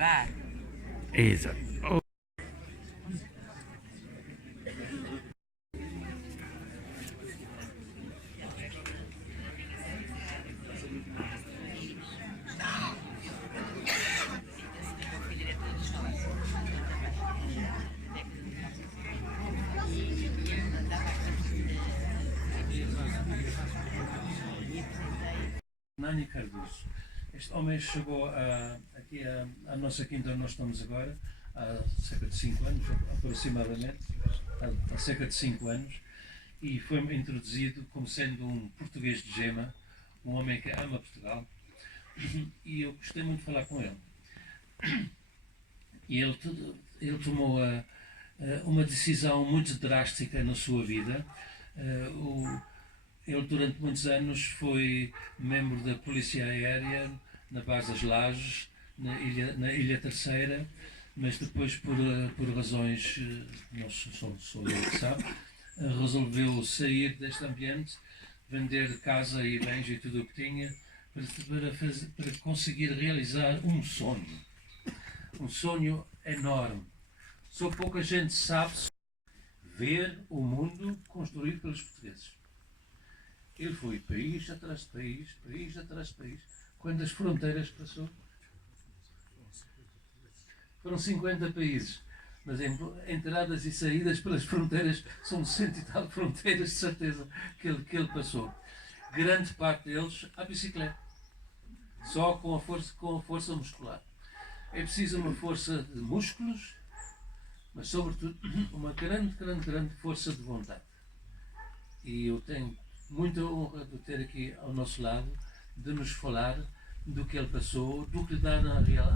Vá. Exato. Nani Cardoso. Este homem chegou aqui à nossa quinta onde nós estamos agora, há cerca de 5 anos, aproximadamente, há cerca de 5 anos, e foi-me introduzido como sendo um português de gema, um homem que ama Portugal, e eu gostei muito de falar com ele. E ele tomou uma decisão muito drástica na sua vida. Ele durante muitos anos foi membro da Polícia Aérea na base das Lajes, na Ilha Terceira, mas depois por razões, não sou eu que sabe, resolveu sair deste ambiente, vender casa e bens e tudo o que tinha para conseguir realizar um sonho enorme. Só pouca gente sabe ver o mundo construído pelos portugueses. Ele foi país atrás de país, país atrás de país. Quando as fronteiras passou, foram 50 países. Mas entradas e saídas pelas fronteiras são 100 e tal fronteiras, de certeza, que ele passou. Grande parte deles à bicicleta. Só com a força muscular. É preciso uma força de músculos, mas sobretudo uma grande força de vontade. E eu tenho muita honra de ter aqui ao nosso lado, de nos falar do que ele passou, do que lhe dá na real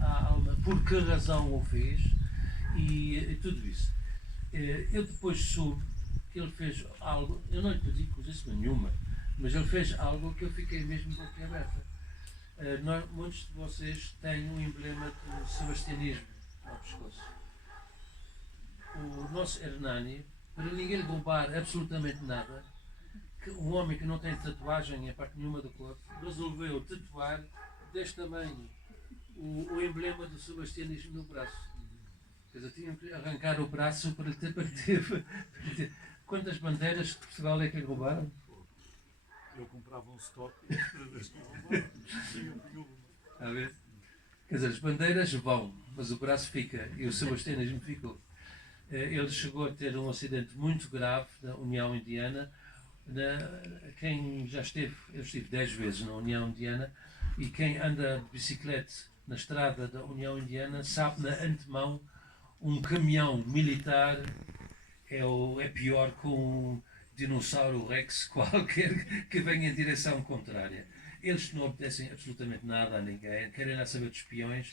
alma, por que razão o fez e tudo isso. Eu depois soube que ele fez algo, eu não lhe pedi coisa nenhuma, mas ele fez algo que eu fiquei mesmo boquiaberta. Muitos de vocês têm um emblema do sebastianismo ao pescoço. O nosso Hernani, para ninguém lhe roubar absolutamente nada, um homem que não tem tatuagem em parte nenhuma do corpo, resolveu tatuar deste tamanho o emblema do sebastianismo no braço. Quer dizer, tinham que arrancar o braço para ter. Quantas bandeiras de Portugal é que lhe roubaram? Eu comprava um stock para ver se não. A ver? Quer dizer, as bandeiras vão, mas o braço fica e o sebastianismo ficou. Ele chegou a ter um acidente muito grave na União Indiana. Quem já esteve, eu estive 10 vezes na União Indiana, e quem anda de bicicleta na estrada da União Indiana sabe na antemão um caminhão militar é pior que um dinossauro Rex qualquer que venha em direção contrária. Eles não obedecem absolutamente nada a ninguém, querem lá saber de espiões.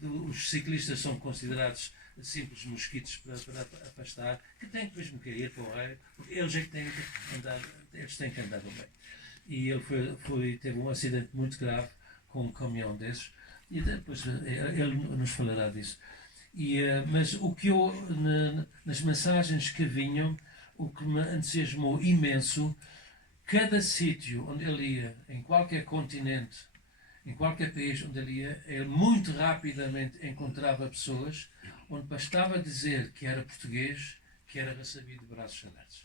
Os ciclistas são considerados simples mosquitos para afastar, que têm mesmo que ir para o rei, porque eles é que têm que andar, eles têm que andar bem. E ele teve um acidente muito grave com um caminhão desses, e depois ele nos falará disso. Mas o que eu, nas mensagens que vinham, o que me entusiasmou imenso, cada sítio onde ele ia, em qualquer continente, em qualquer país onde ele ia, ele muito rapidamente encontrava pessoas onde bastava dizer que era português, que era recebido de braços abertos.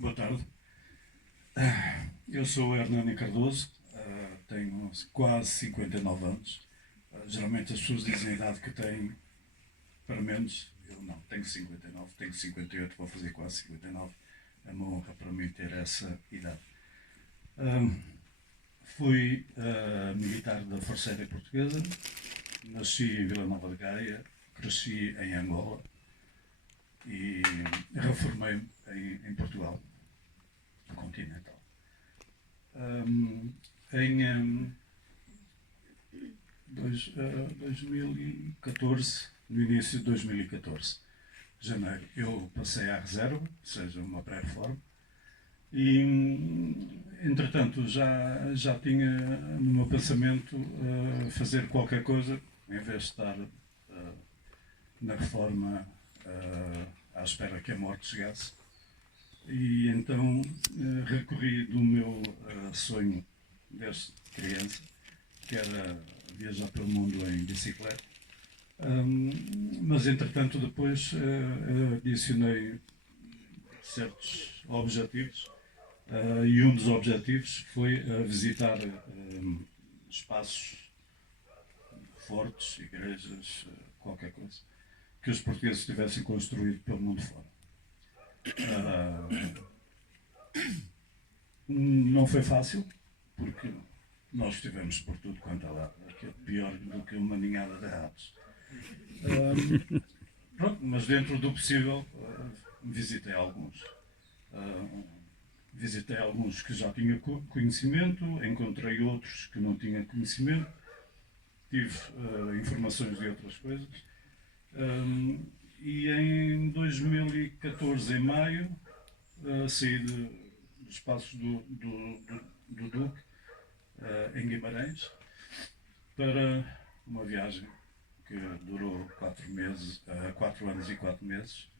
Boa tarde. Eu sou o Hernani Cardoso, tenho quase 59 anos. Geralmente as pessoas dizem a idade que têm para menos. Eu não, tenho 59, tenho 58, vou fazer quase 59. É uma honra para mim ter essa idade. Fui militar da Força Aérea Portuguesa, nasci em Vila Nova de Gaia, cresci em Angola e reformei-me em Portugal, continental. Em 2014, no início de 2014, janeiro, eu passei à reserva, ou seja, uma pré-reforma, e entretanto já tinha no meu pensamento fazer qualquer coisa, em vez de estar na reforma à espera que a morte chegasse, E então recorri do meu sonho desde criança, que era viajar pelo mundo em bicicleta. Mas entretanto depois adicionei certos objetivos e um dos objetivos foi visitar espaços fortes, igrejas, qualquer coisa, que os portugueses tivessem construído pelo mundo fora. Não foi fácil, porque nós estivemos por tudo quanto é lado, que é pior do que uma ninhada de ratos. Pronto, mas dentro do possível visitei alguns. Visitei alguns que já tinha conhecimento, encontrei outros que não tinha conhecimento, tive informações de outras coisas. E em 2014, em maio, saí dos passos do Duque, em Guimarães, para uma viagem que durou 4 anos e 4 meses.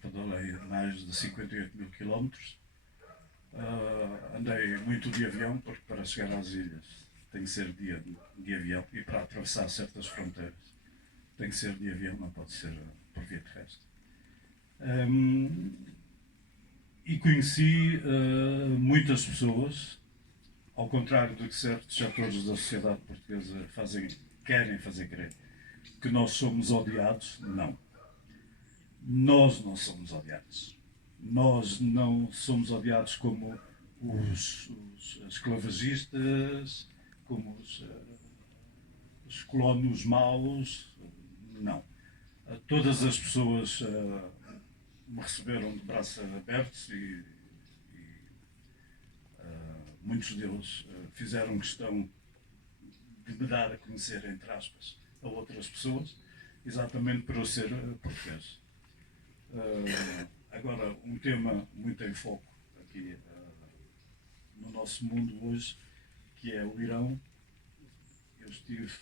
Pedalei mais de 58 mil quilómetros. Andei muito de avião, porque para chegar às ilhas tem que ser de avião, e para atravessar certas fronteiras tem que ser de avião, não pode ser por via terrestre. E conheci muitas pessoas, ao contrário do que certos setores da sociedade portuguesa querem fazer crer, que nós somos odiados. Não. Nós não somos odiados. Nós não somos odiados como os esclavagistas, como os colonos maus. Não. Todas as pessoas me receberam de braços abertos e muitos deles fizeram questão de me dar a conhecer, entre aspas, a outras pessoas, exatamente por eu ser português. Agora, um tema muito em foco aqui no nosso mundo hoje, que é o Irão. Eu estive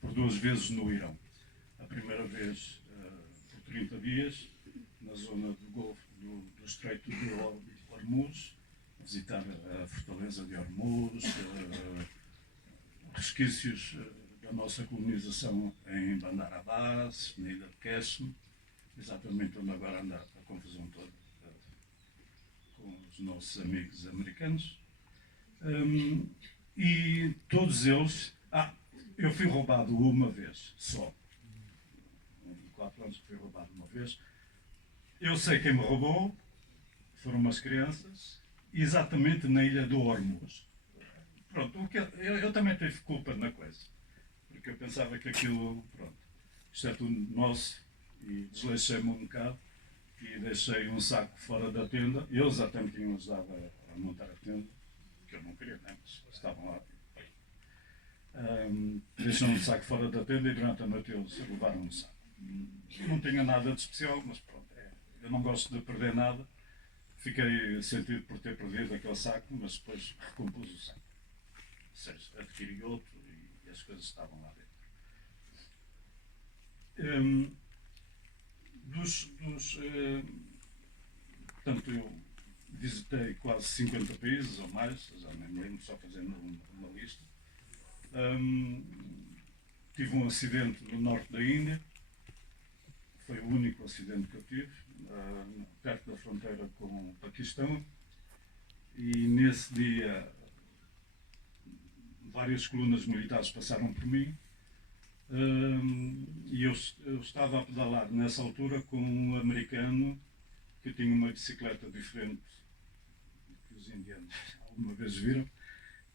por 2 vezes no Irão. A primeira vez por 30 dias, na zona do Golfo, do Estreito de Hormuz, a visitar a fortaleza de Hormuz, resquícios da nossa colonização em Bandar Abbas, na ilha de Qeshm, exatamente onde agora anda a confusão toda com os nossos amigos americanos. E todos eles... eu fui roubado uma vez só. Em 4 anos fui roubado uma vez. Eu sei quem me roubou, foram umas crianças, exatamente na ilha do Hormuz. Pronto, eu também tive culpa na coisa, porque eu pensava que aquilo, pronto, isto é tudo nosso, e desleixei-me um bocado e deixei um saco fora da tenda. Eles até me tinham ajudado a montar a tenda, que eu não queria, né? Mas estavam lá. Deixei um saco fora da tenda e durante a noite eles levaram um saco. Não tinha nada de especial, mas pronto, eu não gosto de perder nada. Fiquei sentido por ter perdido aquele saco, mas depois recompus o saco. Ou seja, adquiri outro e as coisas estavam lá dentro. Portanto, eu visitei quase 50 países ou mais, já nem me lembro, só fazendo uma lista. Tive um acidente no norte da Índia, foi o único acidente que eu tive, perto da fronteira com o Paquistão, e nesse dia várias colunas militares passaram por mim. E eu estava a pedalar nessa altura com um americano que tinha uma bicicleta diferente que os indianos alguma vez viram,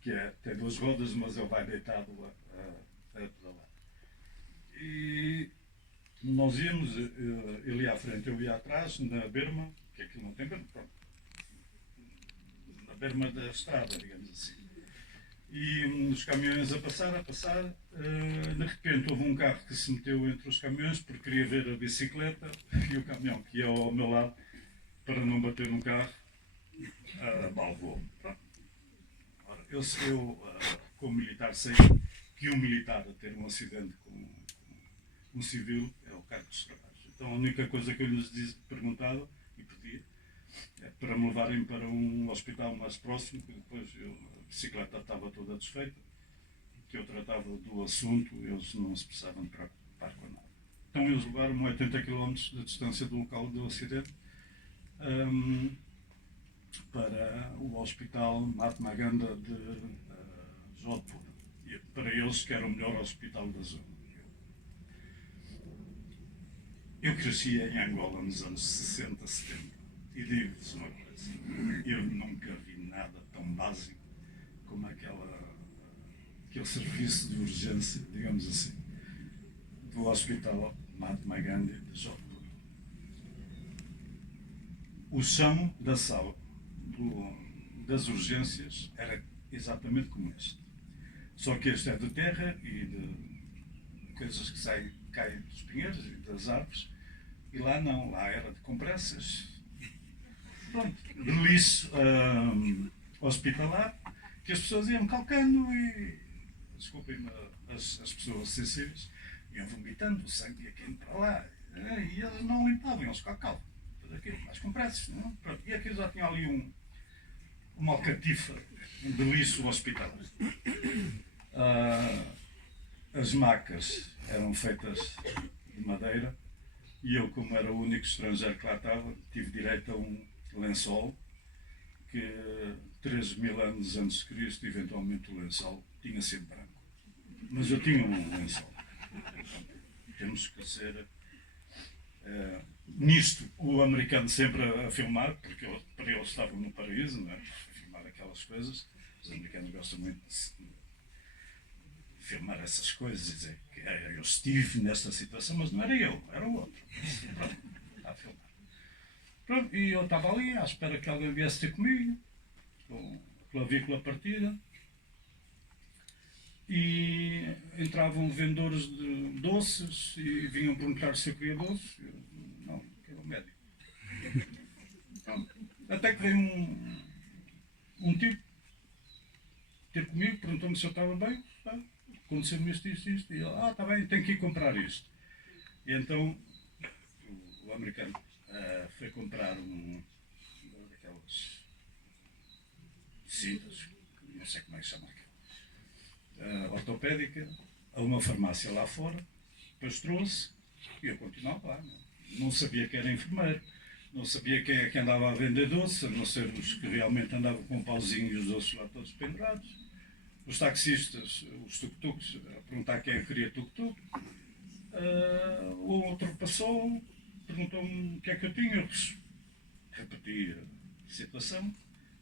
que tem 2 rodas, mas ele vai deitado a pedalar. E nós íamos, ele ia à frente, eu ia atrás, na berma, que aqui não tem berma, pronto, na berma da estrada, digamos assim. E os caminhões a passar, de repente houve um carro que se meteu entre os caminhões porque queria ver a bicicleta, e o caminhão que ia ao meu lado, para não bater no carro, balvou. Eu, como militar, sei que um militar a ter um acidente com um civil é o cargo de trabalho. Então a única coisa que eu lhes perguntava e pedia é para me levarem para um hospital mais próximo, que depois a bicicleta estava toda desfeita, que eu tratava do assunto, eles não se precisavam de preocupar com nada. Então eles levaram-me a 80 km de distância do local do acidente para o hospital Mahatma Gandhi de Jodhpur. E para eles que era o melhor hospital da zona. Eu cresci em Angola nos anos 60, 70 e digo-vos uma coisa, eu nunca vi nada tão básico como aquele serviço de urgência, digamos assim, do Hospital Mahatma Gandhi de Jodhpur. O chão da sala das urgências era exatamente como este. Só que este é de terra e de coisas que caem dos pinheiros e das árvores. E lá não, lá era de compressas. Pronto, de lixo hospitalar, que as pessoas iam calcando e, desculpem-me, as pessoas sensíveis, iam vomitando, o sangue ia caindo para lá. E eles não limpavam, eles calcavam. Tudo aquilo, as compressas. Não? Pronto, e aqui já tinha ali uma alcatifa de lixo hospitalar. As macas eram feitas de madeira e eu, como era o único estrangeiro que lá estava, tive direito a um lençol que 3.000 anos antes de Cristo, eventualmente o lençol tinha sido branco. Mas eu tinha um lençol. Temos que ser... nisto, o americano sempre a filmar, porque para eles estavam no paraíso, não é? A filmar aquelas coisas. Os americanos gostam muito de filmar essas coisas e dizer que eu estive nesta situação, mas não era eu, era o outro. Pronto, está a filmar. Pronto, e eu estava ali à espera que alguém viesse ter comigo, com a clavícula partida, e entravam vendedores de doces e vinham perguntar se eu queria doces. Eu, não, quero um médico. Pronto. Até que veio um tipo ter comigo, perguntou-me se eu estava bem. Tá? Aconteceu-me isto. E ele, está bem, tenho que ir comprar isto. E então o americano foi comprar daquelas cintas, não sei como é que se chama aquilo, ortopédica, a uma farmácia lá fora, depois trouxe e eu continuava lá. Não sabia que era enfermeiro, não sabia quem é que andava a vender doce, a não ser os que realmente andavam com um pauzinho e os doces lá todos pendurados. Os taxistas, os tuk-tuks, a perguntar quem queria tuk-tuk. O outro passou, perguntou-me o que é que eu tinha, eu repeti a situação.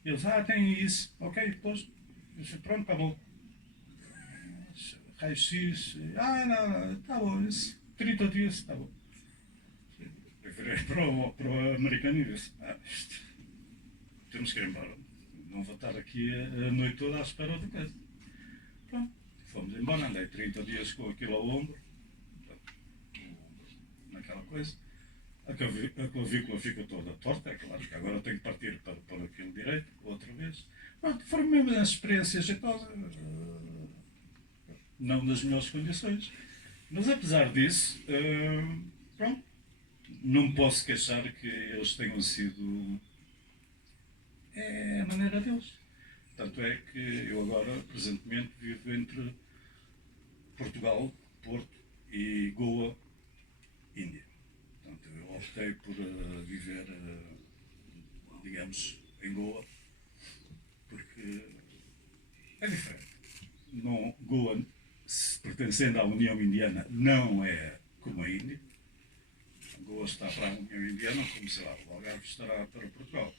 Eles, tem isso, ok, depois, eu disse, pronto, está bom. Raio-X, não, está bom, isso, 30 dias, está bom. Eu virei para o americano e disse, temos que ir embora, não vou estar aqui a noite toda à espera de casa. Pronto, fomos embora, andei 30 dias com aquilo ao ombro, naquela coisa. A clavícula ficou toda torta, é claro que agora tenho que partir para pôr aquilo direito, outra vez. Pronto, foram mesmo as experiências jeitosas, não nas melhores condições. Mas apesar disso, pronto, não me posso queixar que eles tenham sido... É a maneira deles. Tanto é que eu agora, presentemente, vivo entre Portugal, Porto e Goa, Índia. Portanto, eu optei por viver, digamos, em Goa, porque é diferente. Goa, pertencendo à União Indiana, não é como a Índia. Goa está para a União Indiana, como sei lá, o Algarve estará para Portugal.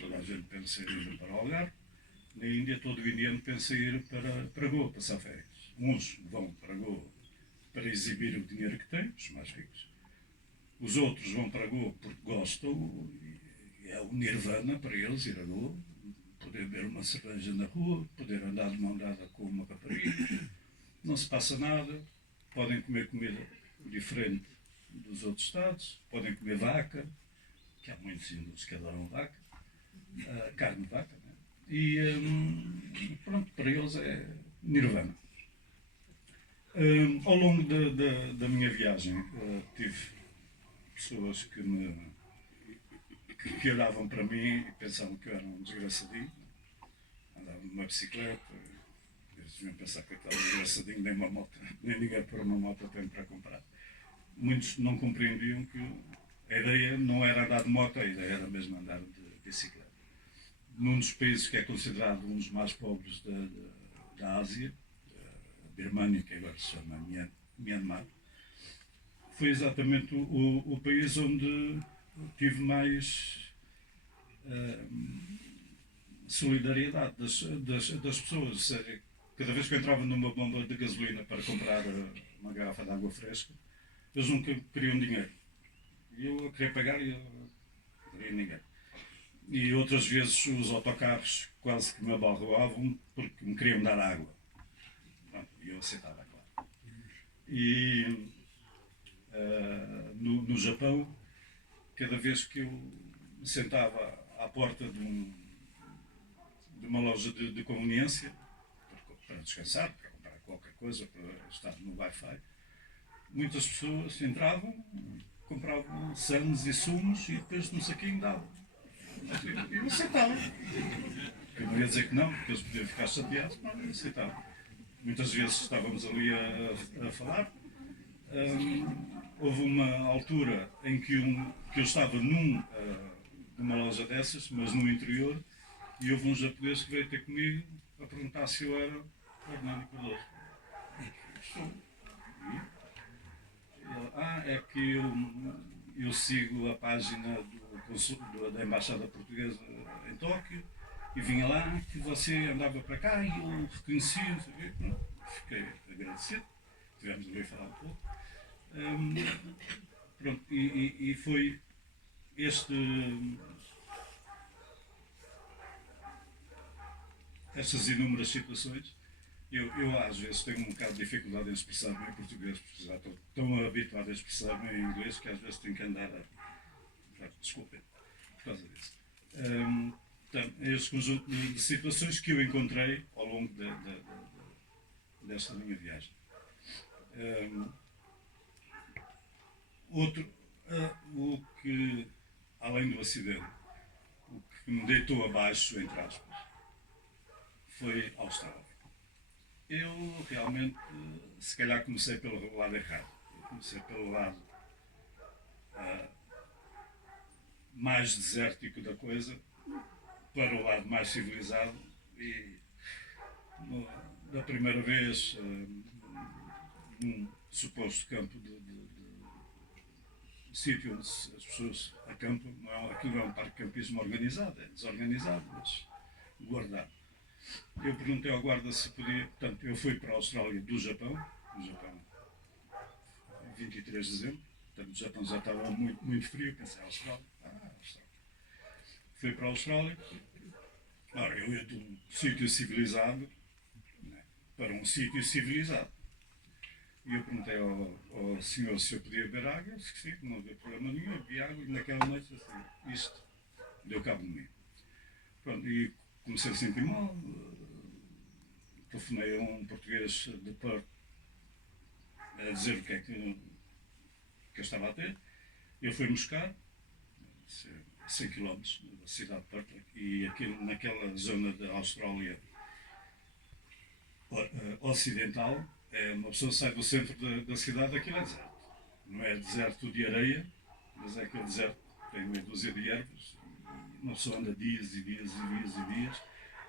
Toda a gente pensa em ir para o Algarve. Na Índia, todo o indiano pensa em ir para Goa, passar férias. Uns vão para Goa para exibir o dinheiro que têm, os mais ricos. Os outros vão para Goa porque gostam, e é o nirvana para eles ir a Goa, poder beber uma cerveja na rua, poder andar de mão dada com uma rapariga, não se passa nada, podem comer comida diferente dos outros estados, podem comer vaca, que há muitos índios que adoram vaca, carne de vaca, né? E pronto, para eles é nirvana. Ao longo da minha viagem tive pessoas que olhavam para mim e pensavam que eu era um desgraçadinho. Andava numa bicicleta, eles deviam pensar que aquele desgraçadinho nem uma moto, nem ninguém por uma moto tem para comprar. Muitos não compreendiam que a ideia não era andar de moto, a ideia era mesmo andar de bicicleta. Num dos países que é considerado um dos mais pobres da Ásia, a Birmânia, que agora se chama Myanmar, foi exatamente o país onde tive mais solidariedade das pessoas. Ou seja, cada vez que eu entrava numa bomba de gasolina para comprar uma garrafa de água fresca, eles nunca queriam dinheiro. E eu queria pagar e eu não queria ninguém. E outras vezes os autocarros quase que me abalroavam porque me queriam dar água. E eu aceitava, claro. E no Japão, cada vez que eu me sentava à porta de uma loja de conveniência, para descansar, para comprar qualquer coisa, para estar no Wi-Fi, muitas pessoas entravam, compravam sandes e sumos e depois no saquinho davam. Eu aceitava. Eu não ia dizer que não, porque eles podiam ficar chateados, mas eu aceitava. Muitas vezes estávamos ali a falar. Houve uma altura em que eu estava numa loja dessas, mas no interior, e houve um japonês que veio ter comigo a perguntar se eu era Hernani Cardoso. É que eu sigo a página da Embaixada Portuguesa em Tóquio e vinha lá que você andava para cá e eu reconheci, fiquei agradecido, tivemos ali a falar um pouco. Pronto, e foi estas inúmeras situações. Eu às vezes tenho um bocado de dificuldade em expressar-me em português, porque já estou tão habituado a expressar-me em inglês que às vezes tenho que andar desculpem, por causa disso. Portanto, é este conjunto de situações que eu encontrei ao longo desta minha viagem. O que, além do acidente, o que me deitou abaixo, entre aspas, foi a Austrália. Eu realmente, se calhar, comecei pelo lado errado. Eu comecei pelo lado mais desértico da coisa, para o lado mais civilizado. E da primeira vez, num suposto campo de sítio onde as pessoas acampam, aquilo é um parque de campismo organizado, é desorganizado, mas guardado. Eu perguntei ao guarda se podia, portanto, eu fui para a Austrália do Japão, 23 de dezembro, portanto, o Japão já estava muito, muito frio, pensei, Austrália. Fui para a Austrália, eu ia de um sítio civilizado, né, para um sítio civilizado. E eu perguntei ao senhor se eu podia beber água, ele disse que sim, não havia problema nenhum, eu bebi água e naquela noite, assim, isto deu cabo de mim. Pronto, e comecei a sentir mal, telefonei a um português de Perth a dizer o que é que eu estava a ter. Ele foi-me buscar, 100 km da cidade de Perth, e naquela zona da Austrália ocidental, uma pessoa sai do centro da cidade, aquilo é deserto. Não é deserto de areia, mas é aquele deserto que tem meia dúzia de ervas. Uma pessoa anda dias e dias e dias e dias,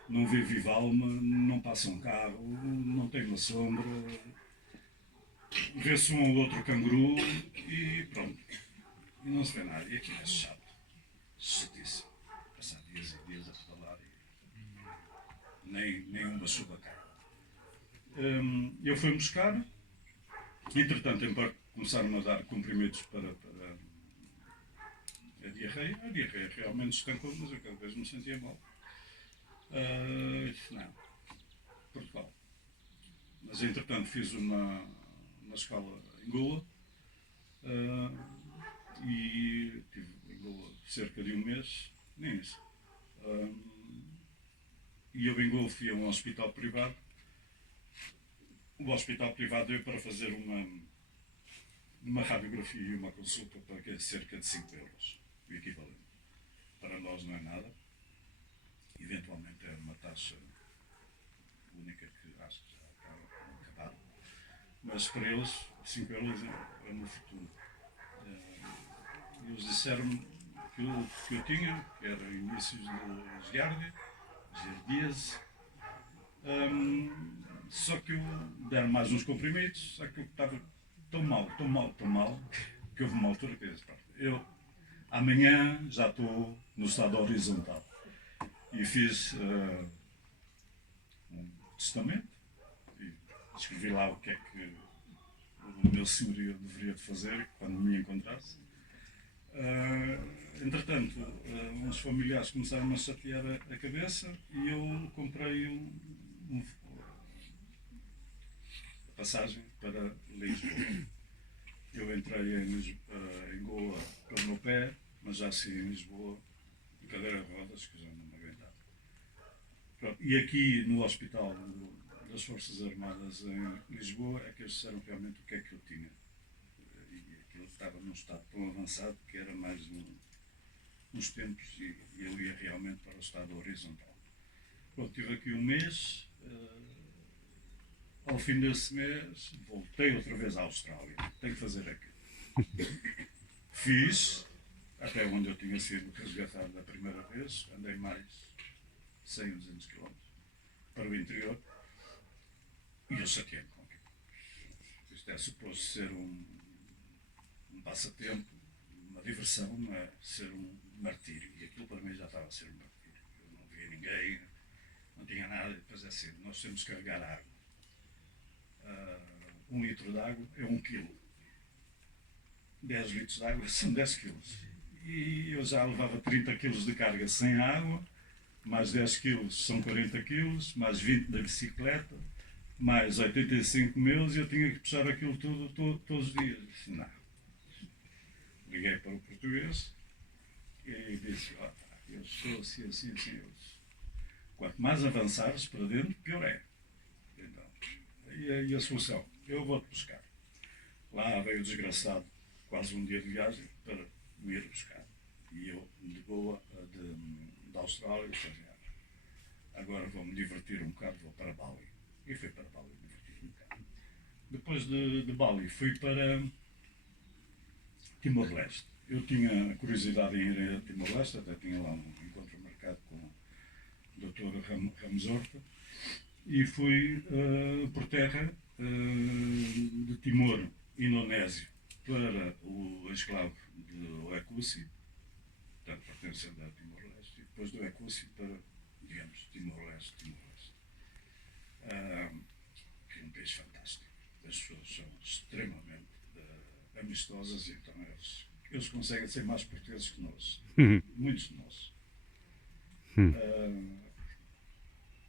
não vê viva alma, não passa um carro, não tem uma sombra, vê-se um ou outro canguru e pronto. E não se vê nada. E aquilo é chato. Chatíssimo. Passar dias e dias a pedalar e nem uma chuva cai. Eu fui-me buscar, entretanto, em parte começaram a dar comprimidos para a diarreia. A diarreia realmente estancou, mas eu cada vez me sentia mal. Não, Portugal. Mas entretanto fiz uma escola em Goa e tive em Goa cerca de um mês, nem isso. E eu em Goa fui a um hospital privado. O hospital privado deu para fazer uma radiografia e uma consulta paguei cerca de 5 euros, o equivalente. Para nós não é nada. Eventualmente é uma taxa única que acho que já acaba por acabar. Mas para eles, 5 euros é uma fortuna. Eles disseram-me que eu tinha, que era inícios de giardíase, só que eu deram mais uns comprimidos, só que eu estava tão mal, que houve uma altura que eu disse, eu amanhã já estou no estado horizontal. E fiz um testamento e escrevi lá o que é que o meu senhorio deveria de fazer quando me encontrasse. Entretanto, uns familiares começaram a chatear a cabeça e eu comprei a passagem para Lisboa. Eu entrei em Goa pelo meu pé, mas já saí em Lisboa de cadeira de rodas, que já não me aguentava. Pronto. E aqui no hospital das Forças Armadas em Lisboa é que eles disseram realmente o que é que eu tinha. E aquilo estava num estado tão avançado que era mais uns tempos e eu ia realmente para o estado horizontal. Pronto, tive aqui um mês. Ao fim desse mês, voltei outra vez à Austrália. Tenho que fazer aquilo. Fiz, até onde eu tinha sido resgatado da primeira vez, andei mais 100 ou 200 km para o interior e eu chateei-me com aquilo. Isto é suposto ser um passatempo, uma diversão, não é ser um martírio. E aquilo para mim já estava a ser um martírio. Eu não via ninguém, não tinha nada. E depois é assim, nós temos que carregar água. 1 litro de água é 1 quilo. 10 litros de água são 10 quilos. E eu já levava 30 quilos de carga sem água, mais 10 quilos são 40 quilos, mais 20 da bicicleta, mais 85 meus, e eu tinha que puxar aquilo tudo todos os dias. Disse, não. Liguei para o português e disse, eu sou assim. Quanto mais avançares para dentro, pior é. Então, e a solução? Eu vou-te buscar. Lá veio o desgraçado, quase um dia de viagem, para me ir buscar. E eu, de Goa, da Austrália, disse, agora vou-me divertir um bocado, vou para Bali. E fui para Bali, divertir um bocado. Depois de Bali, fui para Timor-Leste. Eu tinha curiosidade em ir a Timor-Leste, até tinha lá um encontro marcado com o Dr. Ramos Horta, e fui por terra de Timor, Indonésia, para o enclave de Oecussi, portanto pertencendo a Timor-Leste, e depois do Oecussi para, digamos, Timor-Leste. Que é um país fantástico. As pessoas são extremamente amistosas, e então eles conseguem ser mais portugueses que nós. Muitos de nós.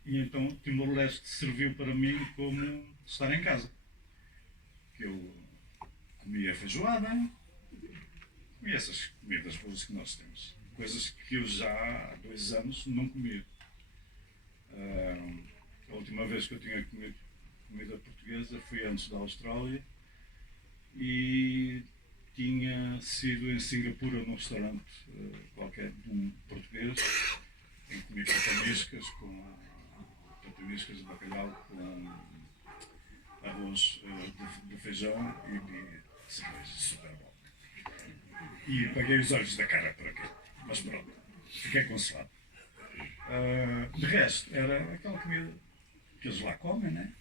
E então Timor-Leste serviu para mim como estar em casa. Que eu comia feijoada, comia essas comidas boas que nós temos. Coisas que eu já há 2 anos não comia. A última vez que eu tinha comido comida portuguesa foi antes da Austrália e tinha sido em Singapura num restaurante qualquer de um português em que comi pataniscas de bacalhau com arroz de feijão e cerveja super bom. E paguei os olhos da cara por aquilo, mas pronto, fiquei consolado. De resto, era aquela comida que eles lá comem, né?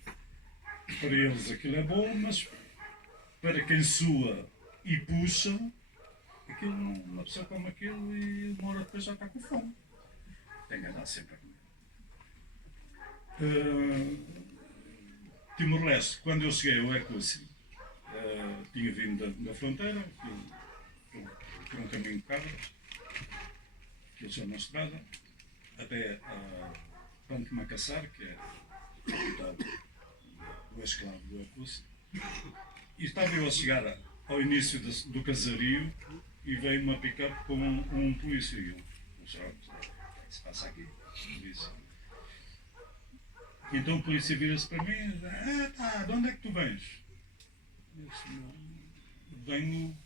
Para eles aquilo é bom, mas para quem sua e puxa, aquilo uma pessoa come aquilo e uma hora depois já está com fome. Tem que andar sempre a comer. Timor-Leste, quando eu cheguei ao Ecussi, tinha vindo da fronteira, por um caminho de cabras, que eles chamam estrada, até Panto Macassar, que é a capital do esclavo do Ecussi. E estava eu a chegar ao início do casario e veio uma pick-up com um polícia. E eu, o que se passa aqui? Polícia. Então o polícia vira-se para mim e diz, de onde é que tu vens? Eu disse, venho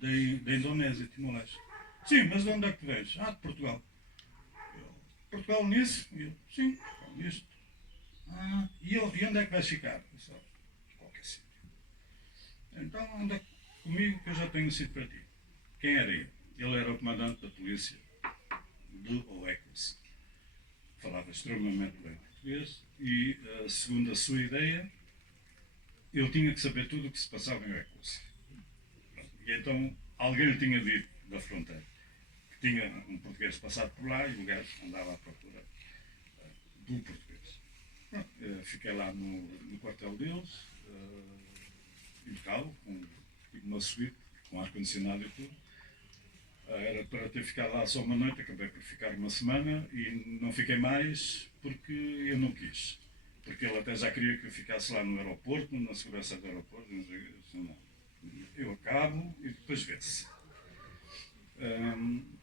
da Indonésia, Timor-Leste. Sim, mas de onde é que tu vens? Ah, de Portugal. Portugal nisso? Eu, sim, Portugal nisto. Ah, e onde é que vais ficar? Eu só, qualquer sítio. Então anda comigo que eu já tenho um sítio para ti. Quem era ele? Ele era o comandante da polícia de Oecos. Falava extremamente bem português e, segundo a sua ideia, eu tinha que saber tudo o que se passava em Oecos. E então alguém lhe tinha dito da fronteira que tinha um português passado por lá e o gajo andava à procura do português. Fiquei lá no quartel deles, impecável, com uma suíte, com ar-condicionado e tudo. Era para ter ficado lá só uma noite, acabei por ficar uma semana e não fiquei mais porque eu não quis. Porque ele até já queria que eu ficasse lá no aeroporto, na segurança do aeroporto. Não. Eu acabo e depois vê-se.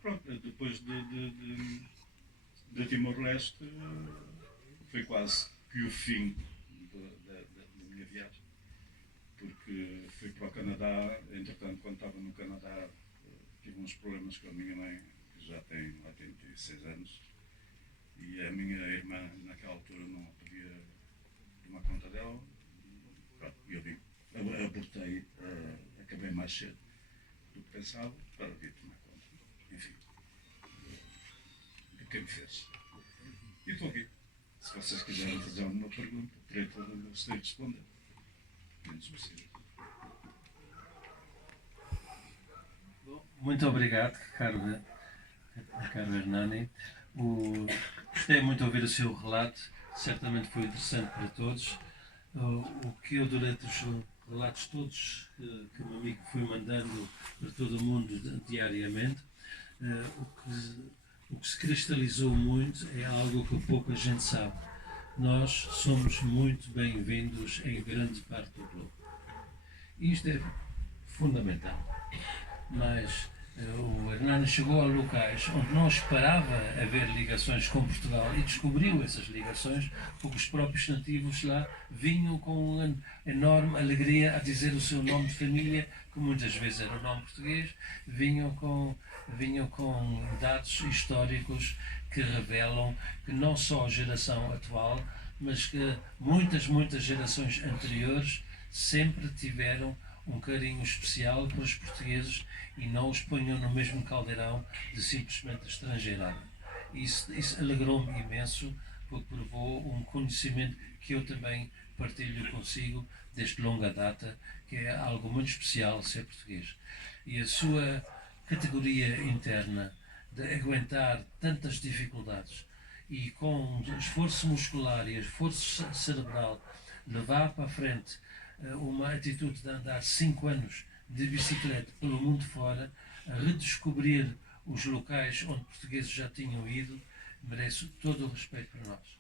Pronto, depois de Timor-Leste foi quase que o fim da minha viagem. Porque fui para o Canadá, entretanto, quando estava no Canadá, tive uns problemas com a minha mãe, que já tem 86 anos, e a minha irmã, naquela altura, não podia tomar conta dela. E eu vim, abortei, acabei mais cedo do que pensava, para vir tomar conta. Enfim, quem me fez. E estou aqui. Se vocês quiserem fazer alguma pergunta, terei todo o gosto de responder. Menos possível. Muito obrigado, caro Hernani. Gostei muito de ouvir o seu relato, certamente foi interessante para todos. O que eu, durante os relatos todos que o meu amigo foi mandando para todo o mundo diariamente, o que se cristalizou muito é algo que pouca gente sabe. Nós somos muito bem-vindos em grande parte do globo. Isto é fundamental. Mas o Hernani chegou a locais onde não esperava haver ligações com Portugal e descobriu essas ligações porque os próprios nativos lá vinham com uma enorme alegria a dizer o seu nome de família, que muitas vezes era o nome português, vinham com dados históricos que revelam que não só a geração atual, mas que muitas gerações anteriores sempre tiveram um carinho especial para os portugueses e não os ponham no mesmo caldeirão de simplesmente estrangeirada. Isso alegrou-me imenso, porque provou um conhecimento que eu também partilho consigo desde longa data, que é algo muito especial ser português. E a sua categoria interna de aguentar tantas dificuldades e com esforço muscular e esforço cerebral levar para a frente uma atitude de andar 5 anos de bicicleta pelo mundo fora, a redescobrir os locais onde portugueses já tinham ido, merece todo o respeito para nós.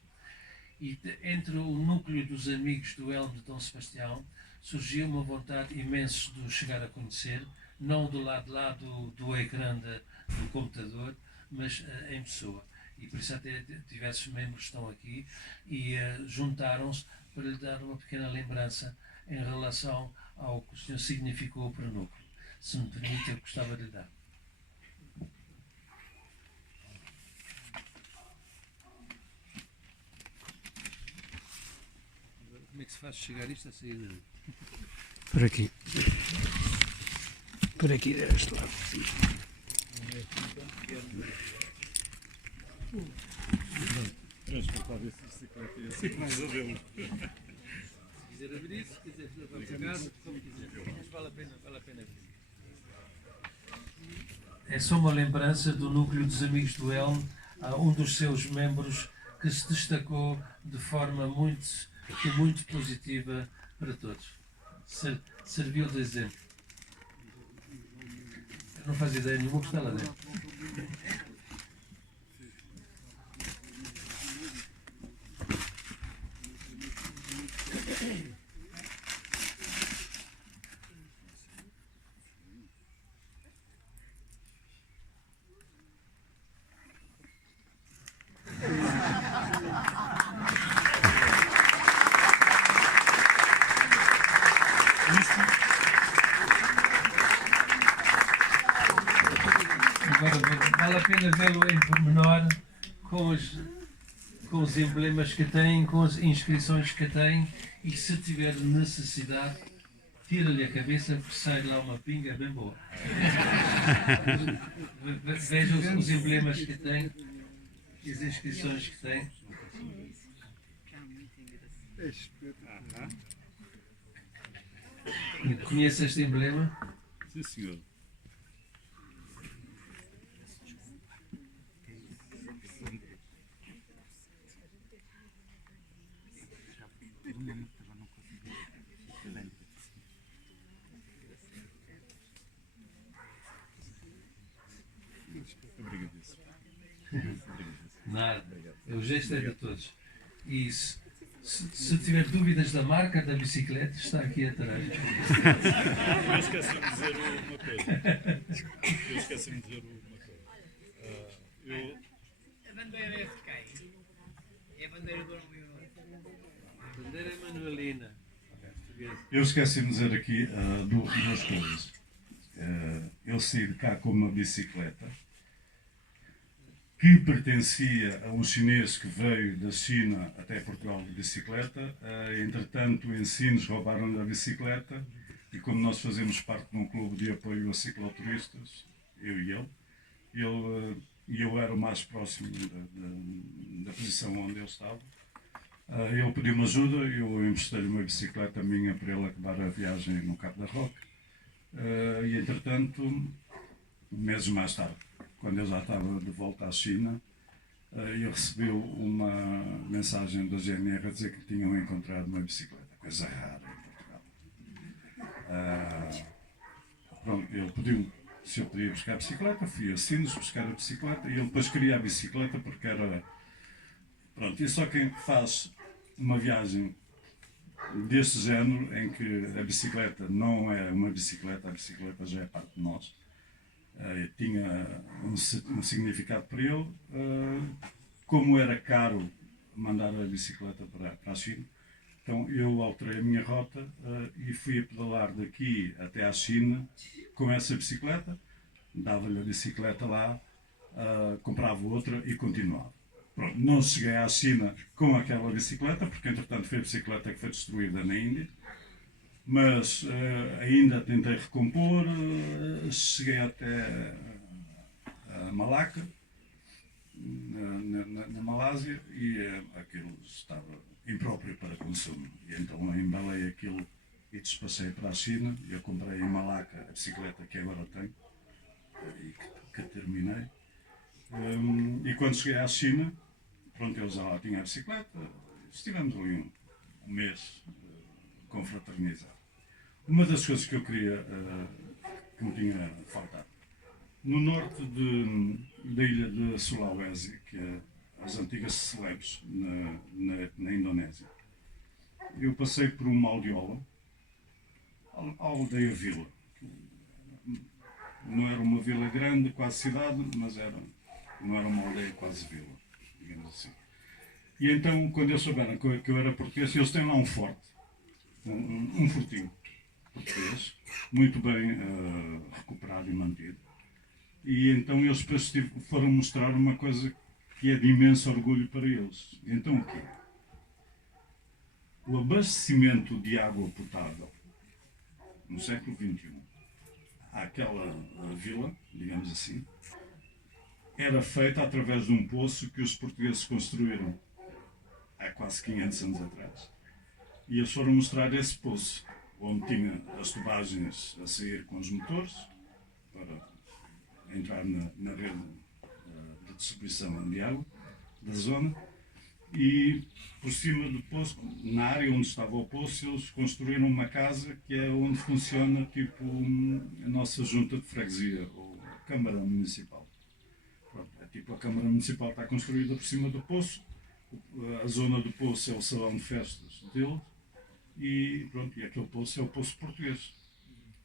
E entre o núcleo dos amigos do Elmo de Dom Sebastião surgiu uma vontade imensa de o chegar a conhecer, não do lado lá do ecrã do computador, mas em pessoa. E por isso até diversos membros estão aqui e juntaram-se para lhe dar uma pequena lembrança em relação ao que o senhor significou para o núcleo. Se me permite, eu gostava de lhe dar. Como é que se faz chegar isto a sair? Por aqui. Por aqui deste lado. Transportar esse bicicleta e assim mais a vê-lo. Se quiser abrir isso, se quiser levar para casa, como quiser. Mas vale a pena ver. É só uma lembrança do núcleo dos Amigos do Elmo, um dos seus membros que se destacou de forma muito positiva para todos. Serviu de exemplo. Eu não fazia ideia nenhuma que está lá dentro. Agora vale a pena vê-lo em pormenor com os emblemas que tem, com as inscrições que tem, e se tiver necessidade, tira-lhe a cabeça porque sai lá uma pinga bem boa. Veja os emblemas que tem e as inscrições que tem. Conhece este emblema? Sim, senhor. Obrigadíssimo. Nada. O gesto é de todos. E se tiver dúvidas da marca da bicicleta, está aqui atrás. Eu esqueci-me de dizer uma coisa. A bandeira é de quem? É a bandeira do Orgulho. A bandeira é manuelina. Eu esqueci-me de dizer aqui duas coisas. Eu saí de cá com uma bicicleta que pertencia a um chinês que veio da China até Portugal de bicicleta. Entretanto, em Sines roubaram-lhe a bicicleta e como nós fazemos parte de um clube de apoio a cicloturistas, eu e ele, eu era o mais próximo da posição onde ele estava. Ele pediu-me ajuda, eu emprestei-lhe uma bicicleta minha para ele acabar a viagem no Cabo da Roca. E entretanto, meses mais tarde, quando eu já estava de volta à China, eu recebi uma mensagem da GNR a dizer que tinham encontrado uma bicicleta, coisa rara em Portugal. Pronto, ele pediu se eu podia buscar a bicicleta, fui a Sines buscar a bicicleta e ele depois queria a bicicleta porque era... Pronto, e só quem faz uma viagem deste género, em que a bicicleta não é uma bicicleta, a bicicleta já é parte de nós, tinha um significado para ele. Como era caro mandar a bicicleta para a China, então eu alterei a minha rota e fui a pedalar daqui até à China com essa bicicleta, dava-lhe a bicicleta lá, comprava outra e continuava. Pronto, não cheguei à China com aquela bicicleta, porque entretanto foi a bicicleta que foi destruída na Índia, mas ainda tentei recompor, cheguei até a Malaca, na Malásia, e aquilo estava impróprio para consumo. E então embalei aquilo e despachei para a China. Eu comprei em Malaca a bicicleta que agora tenho e que terminei. E quando cheguei à China, pronto, eu já lá tinha a bicicleta, estivemos ali um mês confraternizar. Uma das coisas que eu queria, que me tinha faltado, no norte da ilha de Sulawesi, que é as antigas Celebes, na Indonésia, eu passei por uma aldeola, a aldeia Vila. Não era uma vila grande, quase cidade, mas não era uma aldeia quase vila, digamos assim. E então, quando eles souberam que eu era português, eles têm lá um forte, um fortinho português, muito bem recuperado e mantido. E então eles depois foram mostrar uma coisa que é de imenso orgulho para eles. E então o quê? O abastecimento de água potável no século XXI àquela vila, digamos assim, era feita através de um poço que os portugueses construíram há quase 500 anos atrás. E eles foram mostrar esse poço, onde tinha as tubagens a sair com os motores para entrar na rede de distribuição de água da zona. E por cima do poço, na área onde estava o poço, eles construíram uma casa que é onde funciona tipo a nossa junta de freguesia, ou a Câmara Municipal. Pronto, é tipo a Câmara Municipal está construída por cima do poço, a zona do poço é o salão de festas dele, e pronto, e aquele poço é o poço português,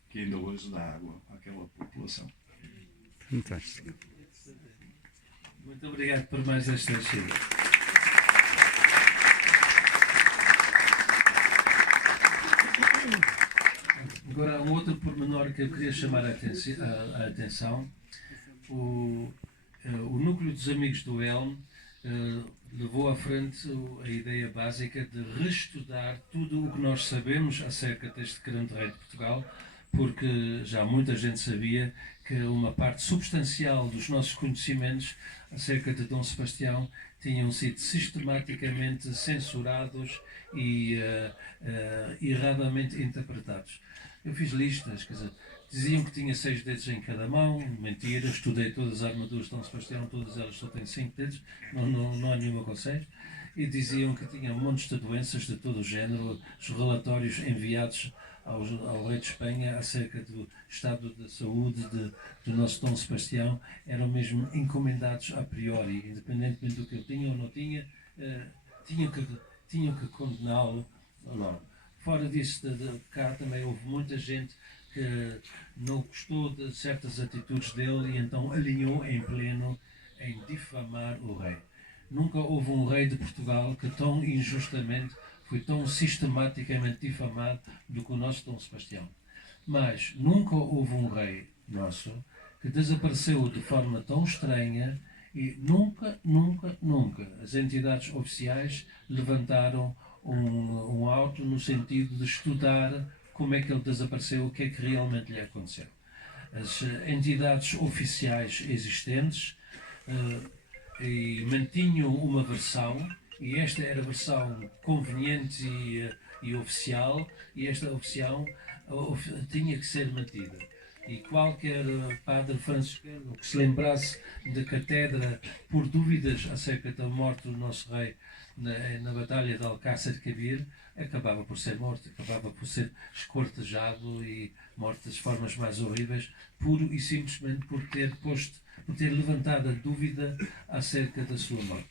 que ainda hoje dá água àquela população. Fantástico. Muito obrigado por mais esta chega. Agora, há um outro pormenor que eu queria chamar a atenção. o núcleo dos amigos do Elm levou à frente a ideia básica de reestudar tudo o que nós sabemos acerca deste grande rei de Portugal, porque já muita gente sabia que uma parte substancial dos nossos conhecimentos acerca de Dom Sebastião tinham sido sistematicamente censurados e erradamente interpretados. Eu fiz listas, quer dizer, diziam que tinha 6 dedos em cada mão, mentira, estudei todas as armaduras de Dom Sebastião, todas elas só têm 5 dedos, não há nenhuma com 6. E diziam que tinha montes de doenças de todo o género, os relatórios enviados ao rei de Espanha acerca do estado de saúde do nosso Dom Sebastião eram mesmo encomendados a priori, independentemente do que ele tinha ou não tinha, tinham que condená-lo ou não. Fora disso, cá também houve muita gente que não gostou de certas atitudes dele e então alinhou em pleno em difamar o rei. Nunca houve um rei de Portugal que tão injustamente foi tão sistematicamente difamado do que o nosso Dom Sebastião. Mas nunca houve um rei nosso que desapareceu de forma tão estranha e nunca as entidades oficiais levantaram um auto no sentido de estudar como é que ele desapareceu, o que é que realmente lhe aconteceu. As entidades oficiais existentes e mantinham uma versão, e esta era a versão conveniente e oficial, e esta oficial tinha que ser mantida. E qualquer padre franciscano que se lembrasse da catedra por dúvidas acerca da morte do nosso rei na Batalha de Alcácer Quibir, acabava por ser morto, acabava por ser escortejado e morto das formas mais horríveis, puro e simplesmente por ter levantado a dúvida acerca da sua morte.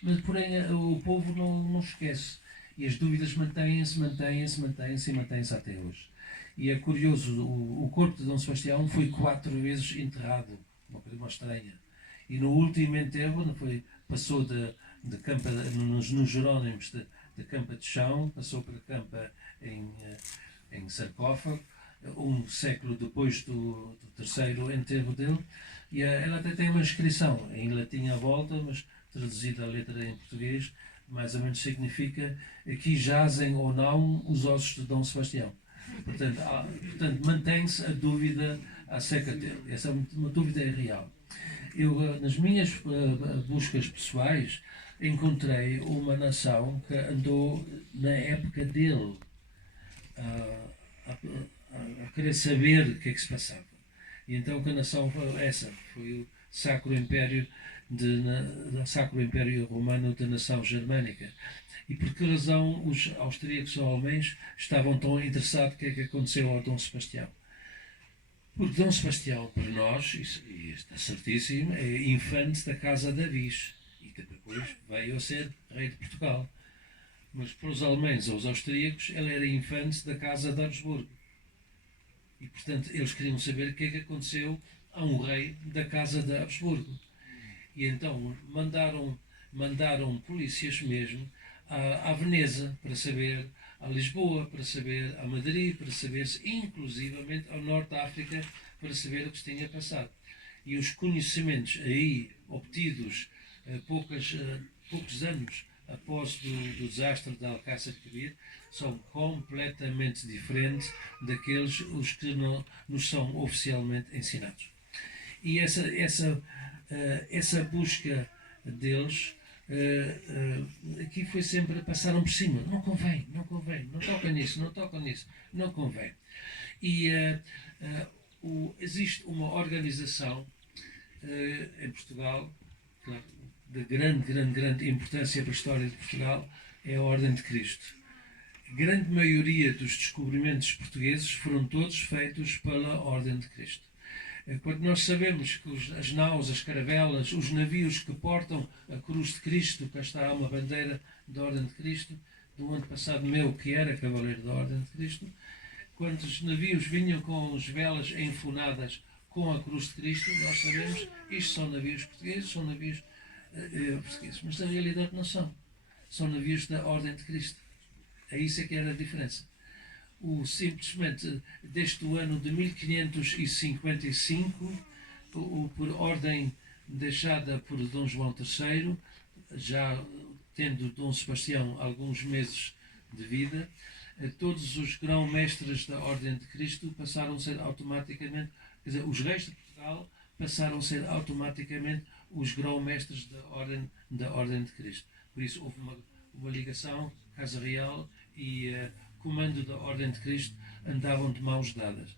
Mas, porém, o povo não esquece. E as dúvidas mantêm-se até hoje. E é curioso, o corpo de Dom Sebastião foi 4 vezes enterrado, uma coisa mais estranha. E no último enterro passou de campa, nos Jerónimos de campa de chão, passou para campa em sarcófago, um século depois do terceiro enterro dele. E ela até tem uma inscrição em latim à volta, mas traduzida a letra em português, mais ou menos significa aqui jazem ou não os ossos de Dom Sebastião. Portanto, mantém-se a dúvida acerca dele. Essa é uma dúvida real. Eu, nas minhas buscas pessoais, encontrei uma nação que andou na época dele a querer saber o que é que se passava. E então que nação foi essa? Foi o Sacro Império Romano da nação germânica. E por que razão os austríacos ou alemães estavam tão interessados no que é que aconteceu ao Dom Sebastião? Porque Dom Sebastião, para nós, e está certíssimo, é infante da Casa de Avis e que depois veio a ser rei de Portugal. Mas para os alemães ou os austríacos, ele era infante da Casa de Habsburgo. E, portanto, eles queriam saber o que é que aconteceu a um rei da Casa de Habsburgo. E então mandaram polícias mesmo à Veneza para saber, a Lisboa para saber, a Madrid para saber, inclusivamente ao Norte da África para saber o que se tinha passado. E os conhecimentos aí obtidos poucos anos após do desastre de Alcácer Quibir são completamente diferentes daqueles os que nos são oficialmente ensinados. E essa busca deles aqui foi sempre, passaram por cima, não convém, não toca nisso, não convém. E existe uma organização em Portugal, claro, de grande importância para a história de Portugal, é a Ordem de Cristo. A grande maioria dos descobrimentos portugueses foram todos feitos pela Ordem de Cristo. Quando nós sabemos que as naus, as caravelas, os navios que portam a cruz de Cristo, cá está uma bandeira da Ordem de Cristo, do ano passado meu, que era cavaleiro da Ordem de Cristo, quando os navios vinham com as velas enfunadas com a cruz de Cristo, nós sabemos que isto são navios portugueses, são navios portugueses, mas na realidade não são. São navios da Ordem de Cristo. É isso que era a diferença. Simplesmente, desde o ano de 1555, por ordem deixada por Dom João III, já tendo Dom Sebastião alguns meses de vida, todos os grão-mestres da Ordem de Cristo passaram a ser automaticamente, quer dizer, os reis de Portugal passaram a ser automaticamente os grão-mestres da Ordem de Cristo. Por isso houve uma ligação, Casa Real e comando da Ordem de Cristo andavam de mãos dadas.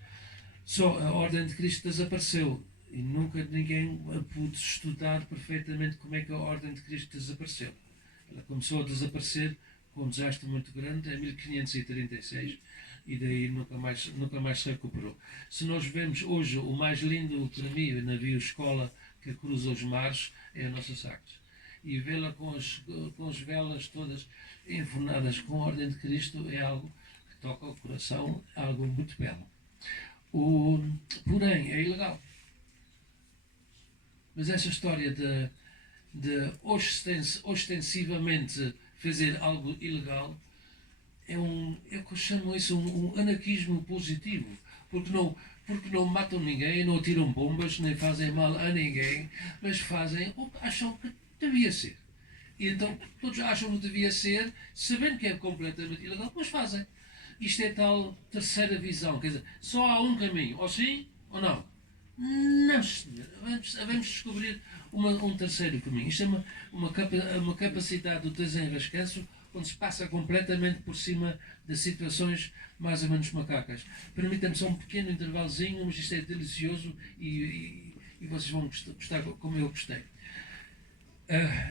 Só a Ordem de Cristo desapareceu e nunca ninguém pôde estudar perfeitamente como é que a Ordem de Cristo desapareceu. Ela começou a desaparecer com um desastre muito grande em 1536 e daí nunca mais se recuperou. Se nós vemos hoje o mais lindo para mim, o navio escola que cruza os mares, é a Nossa Sagres. E vê-la com as velas todas enfornadas com a Ordem de Cristo é algo que toca o coração, é algo muito belo. Porém, é ilegal. Mas essa história de ostensivamente fazer algo ilegal eu chamo isso um anarquismo positivo, porque não matam ninguém, não atiram bombas, nem fazem mal a ninguém, mas fazem o que acham que devia ser. E então todos acham que devia ser, sabendo que é completamente ilegal, mas fazem. Isto é tal terceira visão, quer dizer, só há um caminho, ou sim ou não. Não, senhor. Vamos descobrir um terceiro caminho. Isto é uma capacidade do desenrascanço onde se passa completamente por cima de situações mais ou menos macacas. Permita-me só um pequeno intervalozinho, mas isto é delicioso e vocês vão gostar como eu gostei.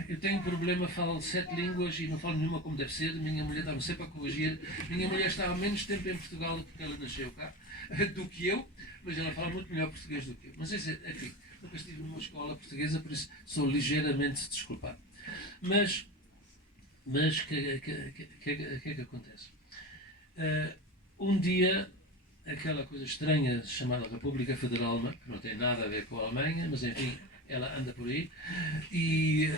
Eu tenho um problema, falo 7 línguas e não falo nenhuma como deve ser. Minha mulher está-me sempre a corrigir. Minha mulher está há menos tempo em Portugal do que ela nasceu cá, do que eu, mas ela fala muito melhor português do que eu. Mas enfim, nunca estive numa escola portuguesa, por isso sou ligeiramente desculpado. Mas o que é que acontece? Um dia, aquela coisa estranha chamada República Federal Alemã, que não tem nada a ver com a Alemanha, mas enfim, ela anda por aí e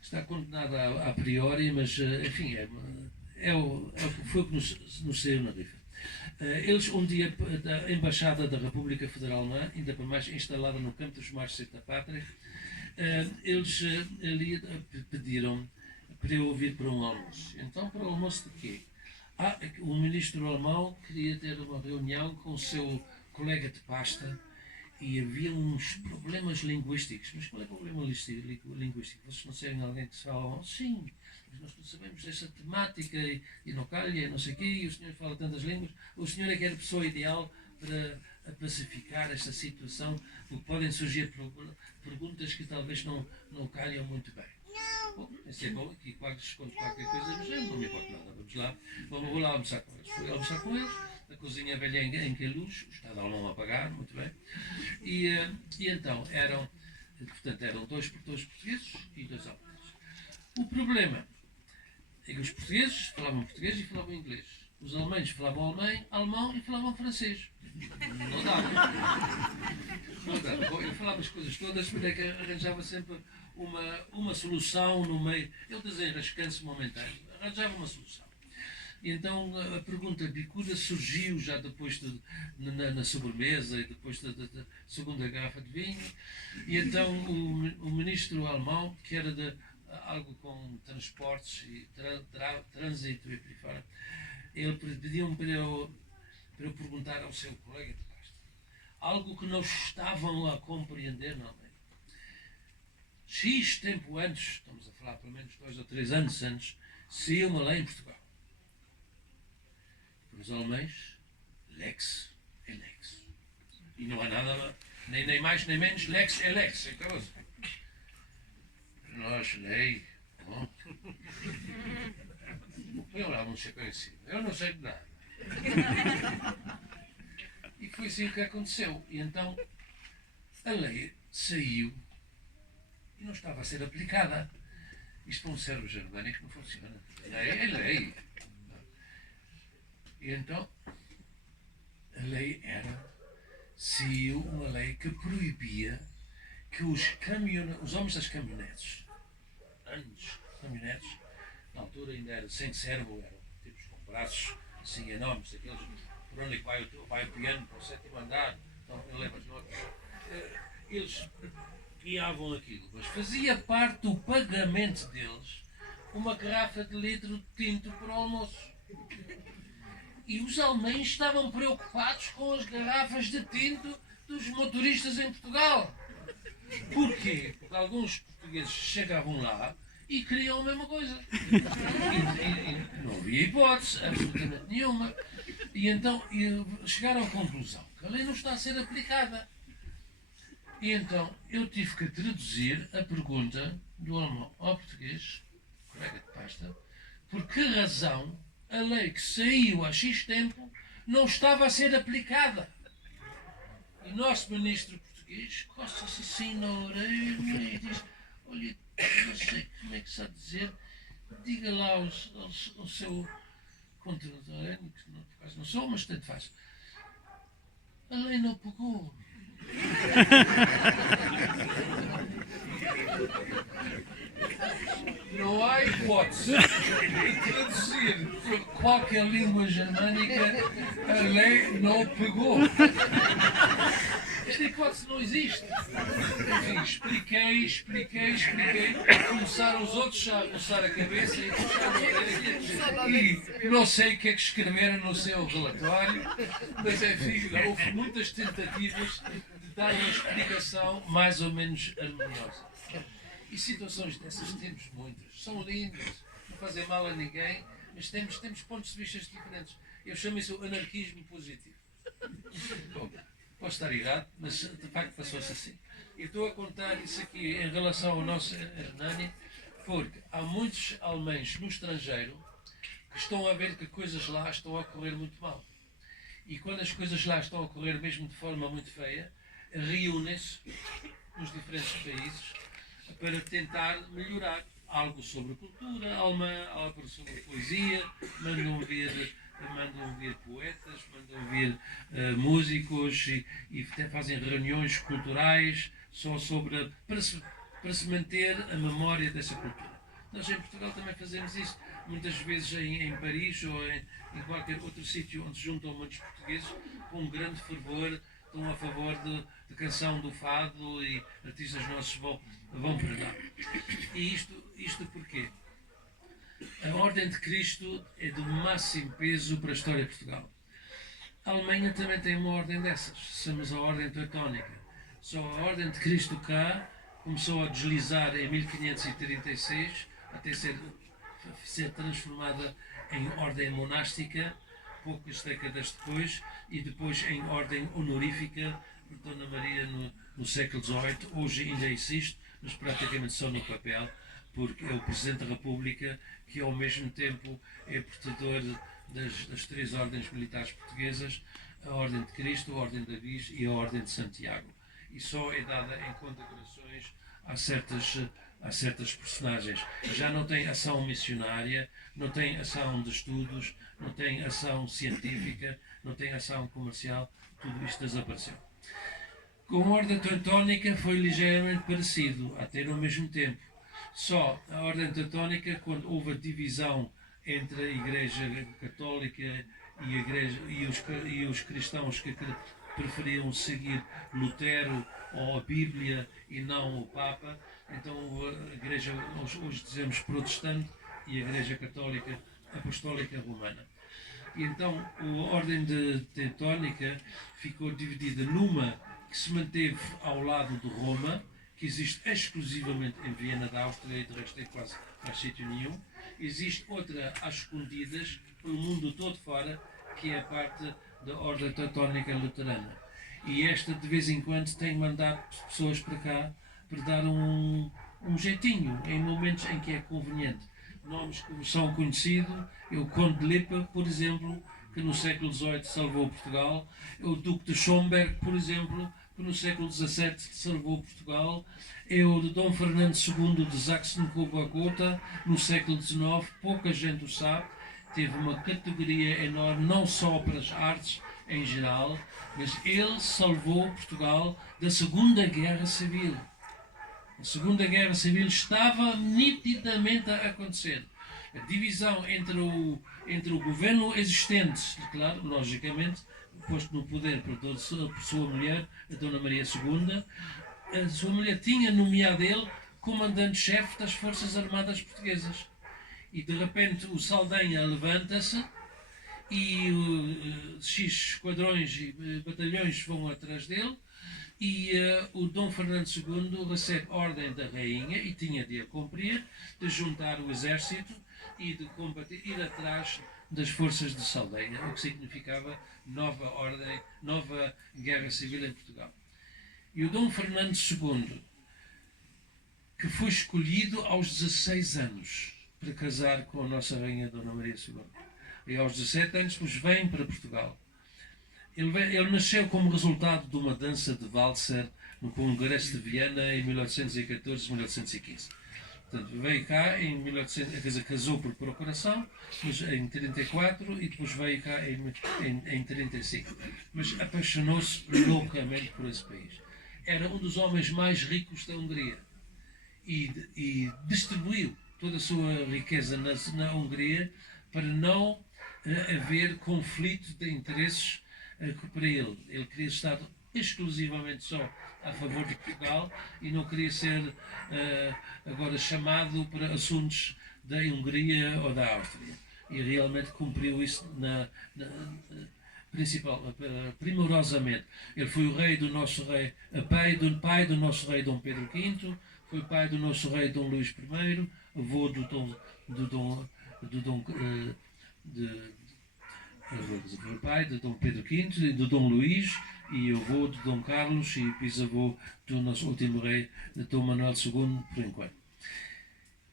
está condenada a priori, mas enfim, foi o que nos saiu na rifa. Eles, um dia, da Embaixada da República Federal Alemã, ainda por mais instalada no Campo dos Mártires da Pátria, eles ali pediram para eu vir para um almoço. Então, para o almoço de quê? O ministro alemão queria ter uma reunião com o seu colega de pasta e havia uns problemas linguísticos. Mas qual é o problema linguístico? Vocês não sabem alguém que se fala alemão? Sim, mas nós não sabemos dessa temática e não calha, não sei o quê, e o senhor fala tantas línguas. O senhor é que era a pessoa ideal para pacificar esta situação, porque podem surgir perguntas que talvez não calham muito bem. Bom, isso é bom, aqui quase esconde qualquer coisa, mas não me importa nada. Vamos lá, vou lá almoçar com eles. Fui almoçar com eles, a cozinha velha em Queluz, o Estado alemão a pagar, muito bem. E então eram 2 portugueses e 2 alemães. O problema é que os portugueses falavam português e falavam inglês. Os alemães falavam alemão e falavam francês. Não dava. Não dava. Bom, eu falava as coisas todas, mas é que arranjava sempre uma solução no meio. Eu desenrascanço momentâneo. Arranjava uma solução. E então a pergunta bicuda surgiu já depois na sobremesa e depois da segunda garrafa de vinho. E então o ministro alemão, que era de algo com transportes e trânsito e por aí fora, ele pediu-me para eu perguntar ao seu colega de pasta algo que não estavam a compreender na Alemanha. X tempo antes, estamos a falar pelo menos 2 ou 3 anos antes, saiu uma lei em Portugal. Para os alemães, lex é lex. E não há nada, nem mais nem menos, lex é lex. Então, para nós, lei, bom. Eu lá não sei conhecido. Eu não sei de nada. E foi assim que aconteceu. E então a lei saiu e não estava a ser aplicada. Isto para um cérebro germânico não funciona. Lei é lei. E então a lei saiu uma lei que proibia que os homens das caminhonetes, grandes caminhonetes, na altura ainda era sem cérebro, eram tipos com braços assim enormes, aqueles por onde vai o piano para o 7º andar, então eu levo as notas. eles guiavam aquilo, mas fazia parte do pagamento deles uma garrafa de litro de tinto para o almoço. E os alemães estavam preocupados com as garrafas de tinto dos motoristas em Portugal. Porquê? Porque alguns portugueses chegavam lá e queriam a mesma coisa. E não havia hipótese, absolutamente nenhuma. E então chegaram à conclusão que a lei não está a ser aplicada. E então eu tive que traduzir a pergunta do alemão ao português, colega de pasta, por que razão a lei que saiu há X tempo não estava a ser aplicada. E o nosso ministro português coça-se assim na orelha e diz: olha, não sei como é que se há de dizer, diga lá ao seu controlador, que por acaso não sou, mas tanto faz. A lei não pegou. Não há hipótese de traduzir para qualquer língua germânica, a lei não pegou. Esta hipótese não existe. Enfim, expliquei. Começaram os outros a coçar a cabeça e não sei o que é que escreveram no seu relatório, mas enfim, houve muitas tentativas de dar uma explicação mais ou menos harmoniosa. E situações dessas temos muitas. São lindas, não fazem mal a ninguém, mas temos pontos de vista diferentes. Eu chamo isso anarquismo positivo. Bom, posso estar errado, mas de facto passou-se assim. Eu estou a contar isso aqui em relação ao nosso Hernani, porque há muitos alemães no estrangeiro que estão a ver que coisas lá estão a ocorrer muito mal. E quando as coisas lá estão a ocorrer mesmo de forma muito feia, reúnem-se nos diferentes países para tentar melhorar algo sobre a cultura alemã, algo sobre a poesia, mandam vir poetas, mandam vir músicos e fazem reuniões culturais só sobre para se manter a memória dessa cultura. Nós em Portugal também fazemos isso, muitas vezes em Paris ou em qualquer outro sítio onde se juntam muitos portugueses com um grande fervor, estão a favor de canção do fado e artistas nossos vão pregar. E isto porquê? A Ordem de Cristo é do máximo peso para a história de Portugal. A Alemanha também tem uma ordem dessas, chamamos a Ordem Teutónica. Só a Ordem de Cristo cá começou a deslizar em 1536 até ser transformada em ordem monástica poucas décadas depois e depois em ordem honorífica por Dona Maria no século XVIII. Hoje ainda existe, mas praticamente só no papel, porque é o Presidente da República que ao mesmo tempo é portador das três ordens militares portuguesas, a Ordem de Cristo, a Ordem de Avis e a Ordem de Santiago. E só é dada em condecorações a certas personagens. Já não tem ação missionária, não tem ação de estudos, não tem ação científica, não tem ação comercial, tudo isto desapareceu. Com a Ordem Teutónica foi ligeiramente parecido, até no mesmo tempo. Só a Ordem Teutónica, quando houve a divisão entre a Igreja Católica e os cristãos que preferiam seguir Lutero ou a Bíblia e não o Papa, então a Igreja, hoje dizemos protestante, e a Igreja Católica Apostólica Romana. E então a Ordem Teutónica ficou dividida numa que se manteve ao lado de Roma, que existe exclusivamente em Viena da Áustria e de resto é quase não sítio nenhum. Existe outra às escondidas pelo mundo todo fora, que é a parte da Ordem Teutónica Luterana. E esta de vez em quando tem mandado pessoas para cá para dar um jeitinho em momentos em que é conveniente. Nomes que são conhecidos, é o Conde de Lippe, por exemplo, que no século XVIII salvou Portugal, é o Duque de Schomberg, por exemplo, que no século XVII salvou Portugal, é o de Dom Fernando II de Saxon-Coburg-Gotha, no século XIX, pouca gente o sabe, teve uma categoria enorme, não só para as artes em geral, mas ele salvou Portugal da Segunda Guerra Civil. A Segunda Guerra Civil estava nitidamente a acontecer. A divisão entre o governo existente, claro, logicamente, posto no poder por sua mulher, a Dona Maria II, a sua mulher tinha nomeado ele comandante-chefe das Forças Armadas Portuguesas. E de repente o Saldanha levanta-se e X esquadrões e batalhões vão atrás dele e o Dom Fernando II recebe ordem da rainha, e tinha de a cumprir, de juntar o exército e de combater, ir atrás das forças de Saldanha, o que significava nova ordem, nova guerra civil em Portugal. E o Dom Fernando II, que foi escolhido aos 16 anos para casar com a nossa rainha Dona Maria II, e aos 17 anos depois vem para Portugal. Ele nasceu como resultado de uma dança de valser no Congresso de Viena em 1814-1815. Portanto, veio cá em 1900, casou por procuração, mas em 34, e depois veio cá em 35. Mas apaixonou-se loucamente por esse país. Era um dos homens mais ricos da Hungria e distribuiu toda a sua riqueza na Hungria para não haver conflito de interesses para ele. Ele queria estar exclusivamente só a favor de Portugal e não queria ser agora chamado para assuntos da Hungria ou da Áustria. E realmente cumpriu isso primorosamente. Ele foi o rei do nosso rei, pai do nosso rei Dom Pedro V, foi pai do nosso rei Dom Luís I, avô pai de Dom Pedro V e do Dom Luís, e avô de Dom Carlos e bisavô do nosso último rei, de Dom Manuel II, por enquanto.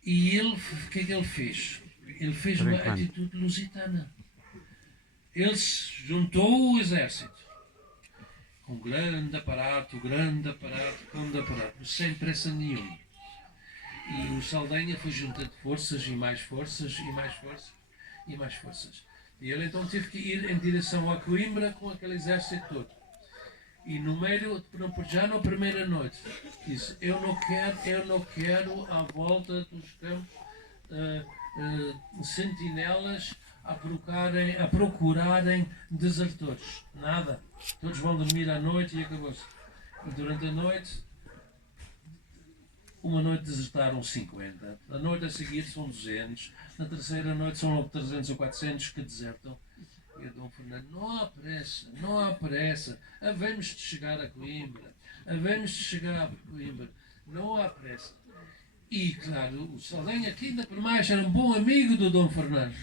E ele, o que é que ele fez? Ele fez uma atitude lusitana. Ele juntou o exército com grande aparato, mas sem pressa nenhuma. E o Saldanha foi juntando forças e mais forças e mais forças e mais forças. E ele então teve que ir em direção a Coimbra com aquele exército todo. E no meio, já na primeira noite, disse: eu não quero à volta dos campos sentinelas a procurarem desertores. Nada. Todos vão dormir à noite e acabou-se. E durante a noite, uma noite desertaram 50, a noite a seguir são 200, na terceira noite são logo 300 ou 400 que desertam. E o Dom Fernando: não há pressa, havemos de chegar a Coimbra, não há pressa. E claro, o Saldanha, que ainda por mais era um bom amigo do Dom Fernando,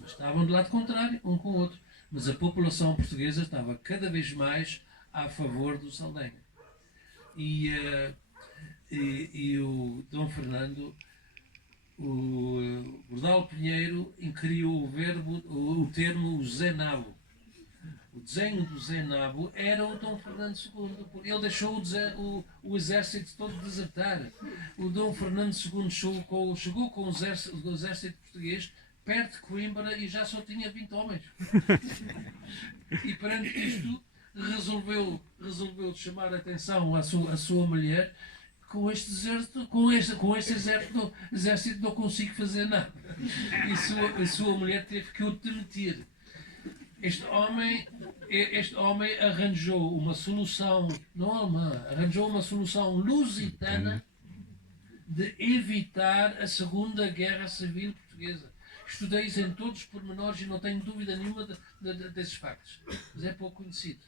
mas estavam do lado contrário, um com o outro. Mas a população portuguesa estava cada vez mais a favor do Saldanha. E o Dom Fernando, o Bordal Pinheiro, criou o termo Zé Nabo. O desenho do Zé Nabo era o Dom Fernando II, porque ele deixou o exército todo desertar. O Dom Fernando II chegou com o exército português perto de Coimbra e já só tinha 20 homens. E perante isto resolveu chamar a atenção à sua mulher: com este exército não consigo fazer nada. E a sua mulher teve que o demitir. Este homem arranjou uma solução, não alemã, arranjou uma solução lusitana de evitar a Segunda Guerra Civil Portuguesa. Estudei isso em todos os pormenores e não tenho dúvida nenhuma desses factos. Mas é pouco conhecido.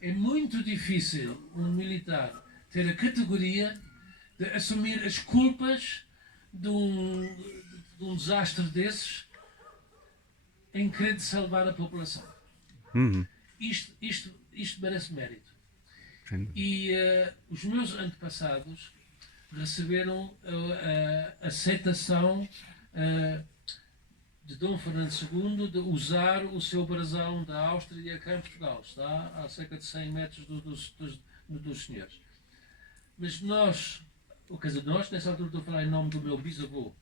É muito difícil um militar ter a categoria de assumir as culpas de um desastre desses em querer salvar a população. Isto merece mérito. E os meus antepassados receberam a aceitação de Dom Fernando II de usar o seu brasão da Áustria cá em Portugal. Está a cerca de 100 metros dos senhores. Mas nós, nessa altura estou a falar em nome do meu bisavô,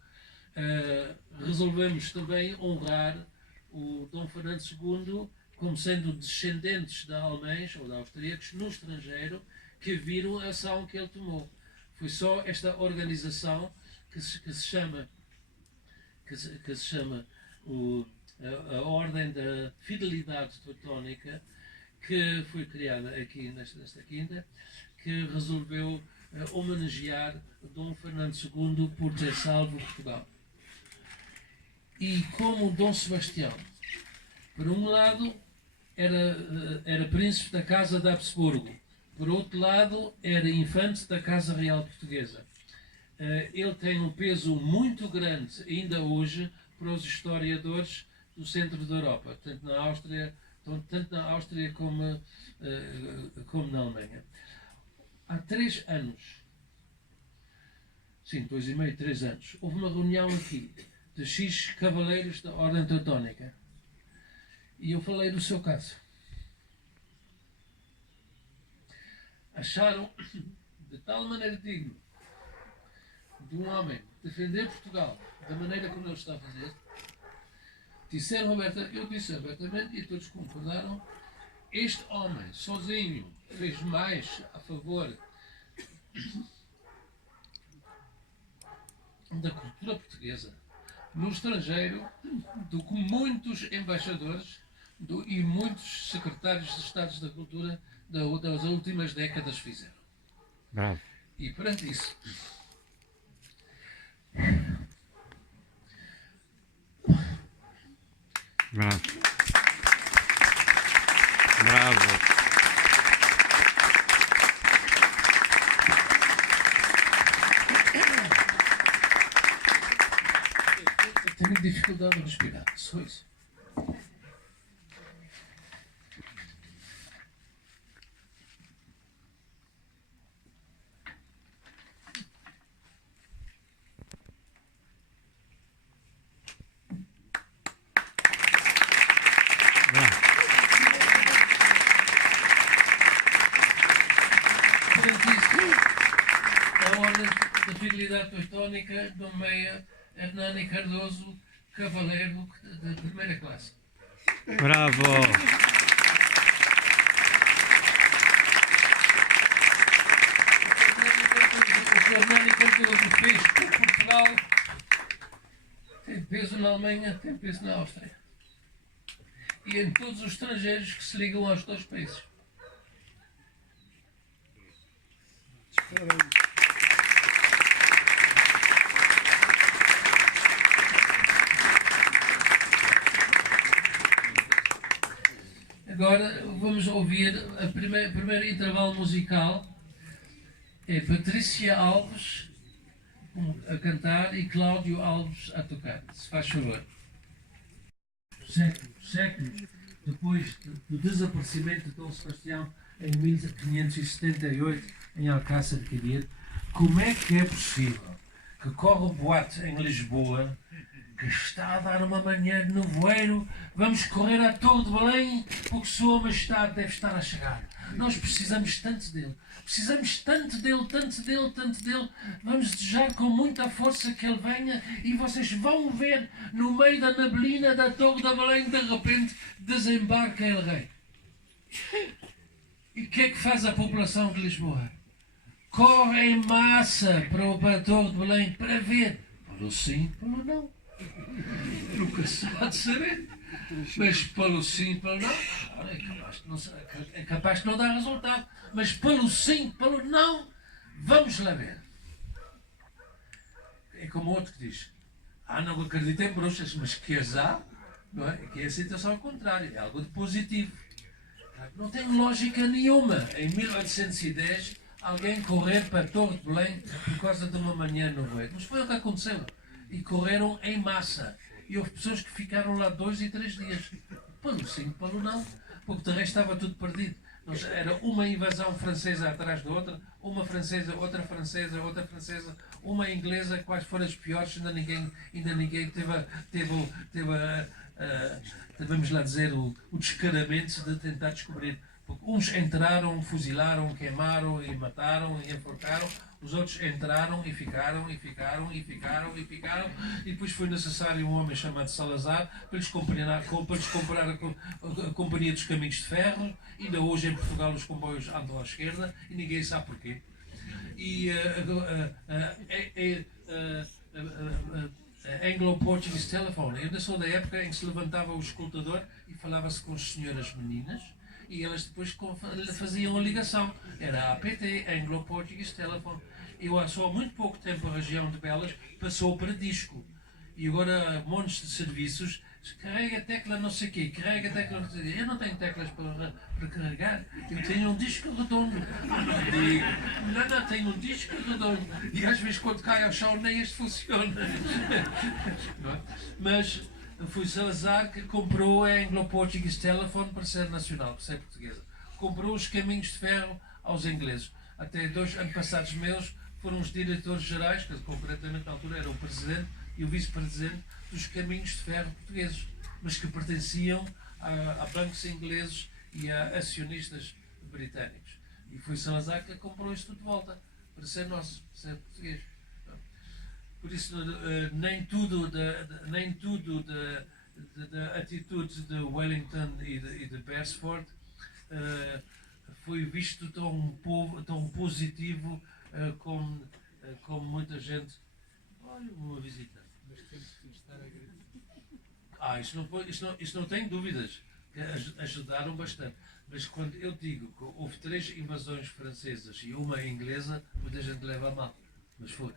resolvemos também honrar o Dom Fernando II como sendo descendentes de alemães ou de austríacos no estrangeiro que viram a ação que ele tomou. Foi só esta organização que se chama a Ordem da Fidelidade Teutónica, que foi criada aqui nesta quinta, que resolveu homenagear Dom Fernando II por ter salvo Portugal. E como Dom Sebastião, por um lado, era príncipe da Casa de Habsburgo, por outro lado, era infante da Casa Real Portuguesa. Ele tem um peso muito grande, ainda hoje, para os historiadores do centro da Europa, tanto na Áustria como na Alemanha. Há 3 anos, sim, 2,5, 3 anos, houve uma reunião aqui de X cavaleiros da Ordem Teutónica e eu falei do seu caso. Acharam de tal maneira digno de um homem defender Portugal da maneira como ele está a fazer. Disseram eu disse abertamente e todos concordaram. Este homem sozinho fez mais a favor da cultura portuguesa no estrangeiro do que muitos embaixadores e muitos secretários de Estados da Cultura das últimas décadas fizeram. Bravo. E perante isso, Bravo. Bravo. eu tenho dificuldade de respirar, só isso. A Ordem da Fidelidade Teutónica nomeia Hernani Cardoso cavaleiro de primeira classe. Bravo. O que Hernani Cardoso fez por Portugal tem peso na Alemanha, tem peso na Áustria. E em todos os estrangeiros que se ligam aos 2 países. Agora vamos ouvir o primeiro intervalo musical. É Patrícia Alves a cantar e Cláudio Alves a tocar. Se faz favor. Séculos depois do desaparecimento de Dom Sebastião em 1578 em Alcácer de Quibir, como é que é possível que corre o boato em Lisboa que está a dar uma manhã de nevoeiro, vamos correr à Torre de Belém porque Sua Majestade deve estar a chegar. Nós precisamos tanto dele. Precisamos tanto dele, tanto dele, tanto dele. Vamos desejar com muita força que ele venha e vocês vão ver no meio da neblina da Torre de Belém, de repente, desembarca ele rei. E o que é que faz a população de Lisboa? Corre em massa para a Torre de Belém para ver. Pelo sim, pelo não. Nunca se pode saber. Mas pelo sim, pelo não, é capaz de não dar resultado. Mas pelo sim, pelo não, vamos lá ver. É como outro que diz: não acredito em bruxas, mas que as há, não é? Que é a situação ao contrário, é algo de positivo. Não tem lógica nenhuma. Em 1810, alguém correr para a Torre de Belém por causa de uma manhã no nevoeiro. Mas foi o que aconteceu. E correram em massa. E houve pessoas que ficaram lá 2 e 3 dias. Pelo sim, pelo não. Porque de resto estava tudo perdido. Era uma invasão francesa atrás da outra, uma francesa, outra francesa, outra francesa, uma inglesa, quais foram as piores, ainda ninguém teve vamos lá dizer, o descaramento de tentar descobrir. Porque uns entraram, fuzilaram, queimaram e mataram e enforcaram. Os outros entraram e ficaram, e ficaram, e ficaram, e ficaram. E depois foi necessário um homem chamado Salazar para lhes comprar a Companhia dos Caminhos de Ferro. Ainda hoje em Portugal os comboios andam à esquerda e ninguém sabe porquê. E Anglo-Portuguese Telephone. Eu ainda sou da época em que se levantava o escutador e falava-se com as senhoras meninas. e elas depois faziam a ligação. Era a APT, Anglo Portuguese Telephone. Eu só há muito pouco tempo a região de Belas passou para disco. E agora montes de serviços, carrega a tecla não sei o quê, carrega a tecla não sei o quê. Eu não tenho teclas para carregar, eu tenho um disco redondo. Digo, não, tenho um disco redondo. E às vezes quando cai ao chão nem este funciona. Mas foi Salazar que comprou a Anglo Portuguese Telephone para ser nacional, para ser portuguesa. Comprou os caminhos de ferro aos ingleses. Até 2 antepassados meus foram os diretores gerais, que concretamente na altura era o presidente e o vice-presidente dos caminhos de ferro portugueses, mas que pertenciam a bancos ingleses e a acionistas britânicos. E foi Salazar que comprou isto tudo de volta, para ser nosso, para ser português. Por isso, nem tudo da atitude de Wellington e de Beresford foi visto tão positivo como muita gente. Olha, uma visita. Mas temos que estar a agradecer. Isto não tem dúvidas, que ajudaram bastante. Mas quando eu digo que houve 3 invasões francesas e uma inglesa, muita gente leva a mal. Mas foi.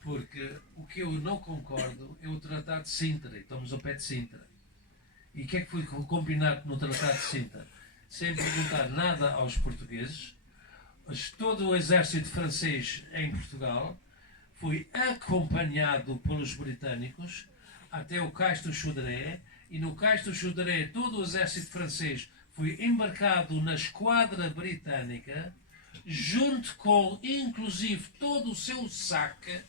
Porque o que eu não concordo é o Tratado de Sintra. E estamos ao pé de Sintra. E o que é que foi combinado no Tratado de Sintra? Sem perguntar nada aos portugueses, todo o exército francês em Portugal foi acompanhado pelos britânicos até o cais do Choderé, e no cais do Choderé todo o exército francês foi embarcado na esquadra britânica, junto com, inclusive, todo o seu saque,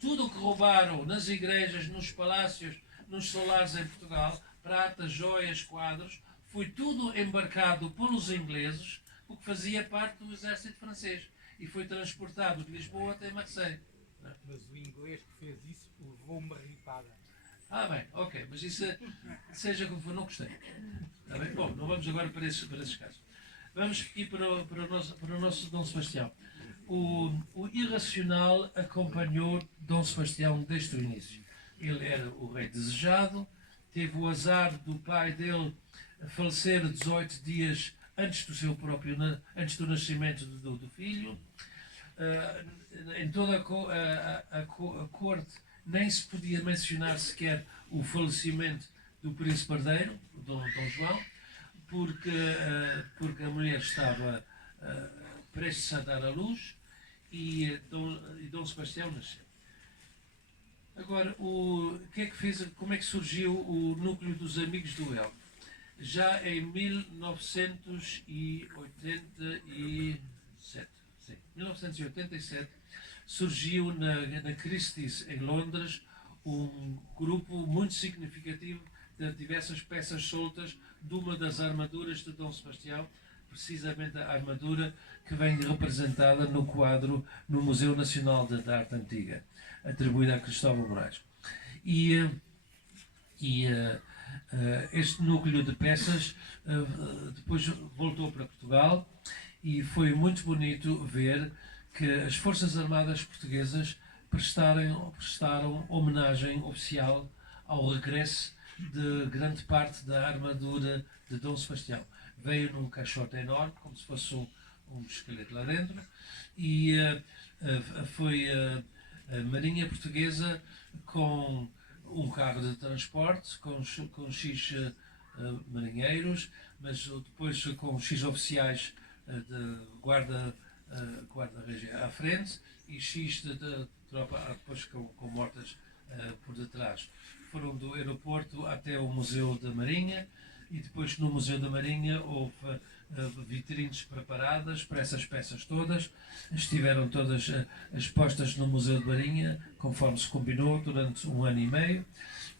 tudo o que roubaram nas igrejas, nos palácios, nos solares em Portugal, pratas, joias, quadros, foi tudo embarcado pelos ingleses, o que fazia parte do exército francês, e foi transportado de Lisboa até Marseille. Mas o inglês que fez isso levou uma ripada. Bem, ok, mas isso, seja como for, não gostei. Tá bem? Bom, não vamos agora para esses casos. Vamos aqui para o nosso Dom Sebastião. O Irracional acompanhou Dom Sebastião desde o início. Ele era o rei desejado, teve o azar do pai dele falecer 18 dias antes do nascimento do filho. Em toda a corte nem se podia mencionar sequer o falecimento do príncipe herdeiro, Dom João, porque a mulher estava prestes a dar à luz e Dom Sebastião nasceu. Agora, como é que surgiu o núcleo dos Amigos do Elmo? Já em 1987, surgiu na Christie's, em Londres, um grupo muito significativo de diversas peças soltas de uma das armaduras de Dom Sebastião, precisamente a armadura que vem representada no quadro no Museu Nacional de Arte Antiga, atribuída a Cristóvão Moraes. Este núcleo de peças depois voltou para Portugal e foi muito bonito ver que as Forças Armadas Portuguesas prestaram homenagem oficial ao regresso de grande parte da armadura de Dom Sebastião. Veio num caixote enorme, como se fosse um esqueleto lá dentro, e foi a Marinha Portuguesa com um carro de transporte, com X marinheiros, mas depois com X oficiais de guarda regia à frente e X de tropa depois com mortas por detrás. Foram do aeroporto até o Museu da Marinha e depois no Museu da Marinha houve vitrines preparadas para essas peças todas. Estiveram todas expostas no Museu da Marinha, conforme se combinou, durante 1 ano e meio,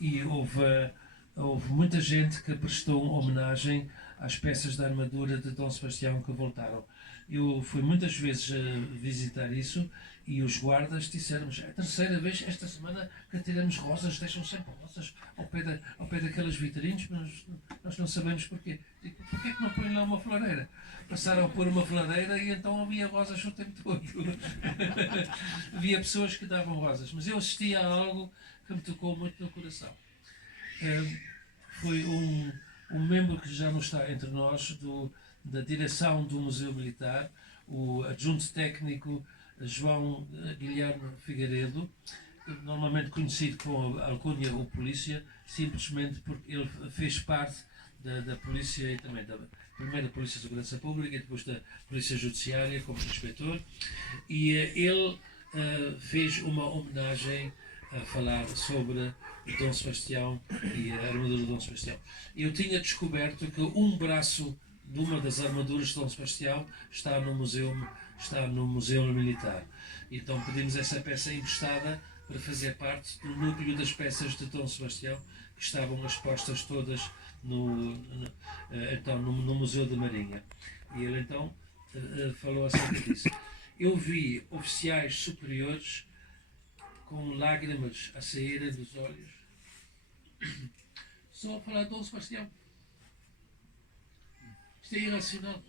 e houve muita gente que prestou homenagem às peças da armadura de Dom Sebastião que voltaram. Eu fui muitas vezes visitar isso e os guardas disseram-nos: é a terceira vez esta semana que tiramos rosas, deixam sempre rosas ao pé daquelas vitrines, mas nós não sabemos porquê. Digo, porquê que não põem lá uma floreira? Passaram a pôr uma floreira e então havia rosas o tempo todo. Havia pessoas que davam rosas, mas eu assisti a algo que me tocou muito no coração. Foi um membro que já não está entre nós, da direção do Museu Militar, o adjunto técnico João Guilherme Figueiredo, normalmente conhecido com a alcunha o Polícia, simplesmente porque ele fez parte da Polícia e também da primeira Polícia de Segurança Pública e depois da Polícia Judiciária como inspetor, e ele fez uma homenagem a falar sobre Dom Sebastião e a armadura de Dom Sebastião. Eu tinha descoberto que um braço de uma das armaduras de Dom Sebastião está no Museu Militar. Então pedimos essa peça emprestada para fazer parte do núcleo das peças de Dom Sebastião que estavam expostas todas no Museu da Marinha. E ele então falou acerca disso. Eu vi oficiais superiores com lágrimas a saírem dos olhos só a falar de Dom Sebastião. Isto é irracional.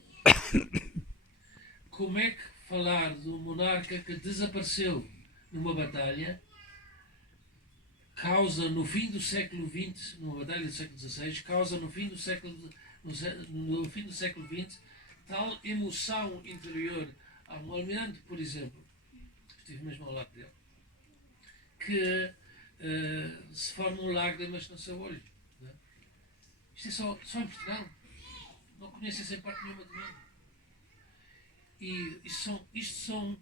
Como é que falar de um monarca que desapareceu numa batalha causa no fim do século XX, numa batalha do século XVI, causa no fim do século XX tal emoção interior a um almirante, por exemplo, estive mesmo ao lado dele, que se formam lágrimas no seu olho. Não é? Isto é só em Portugal. Não conheço essa parte nenhuma do mundo. E isto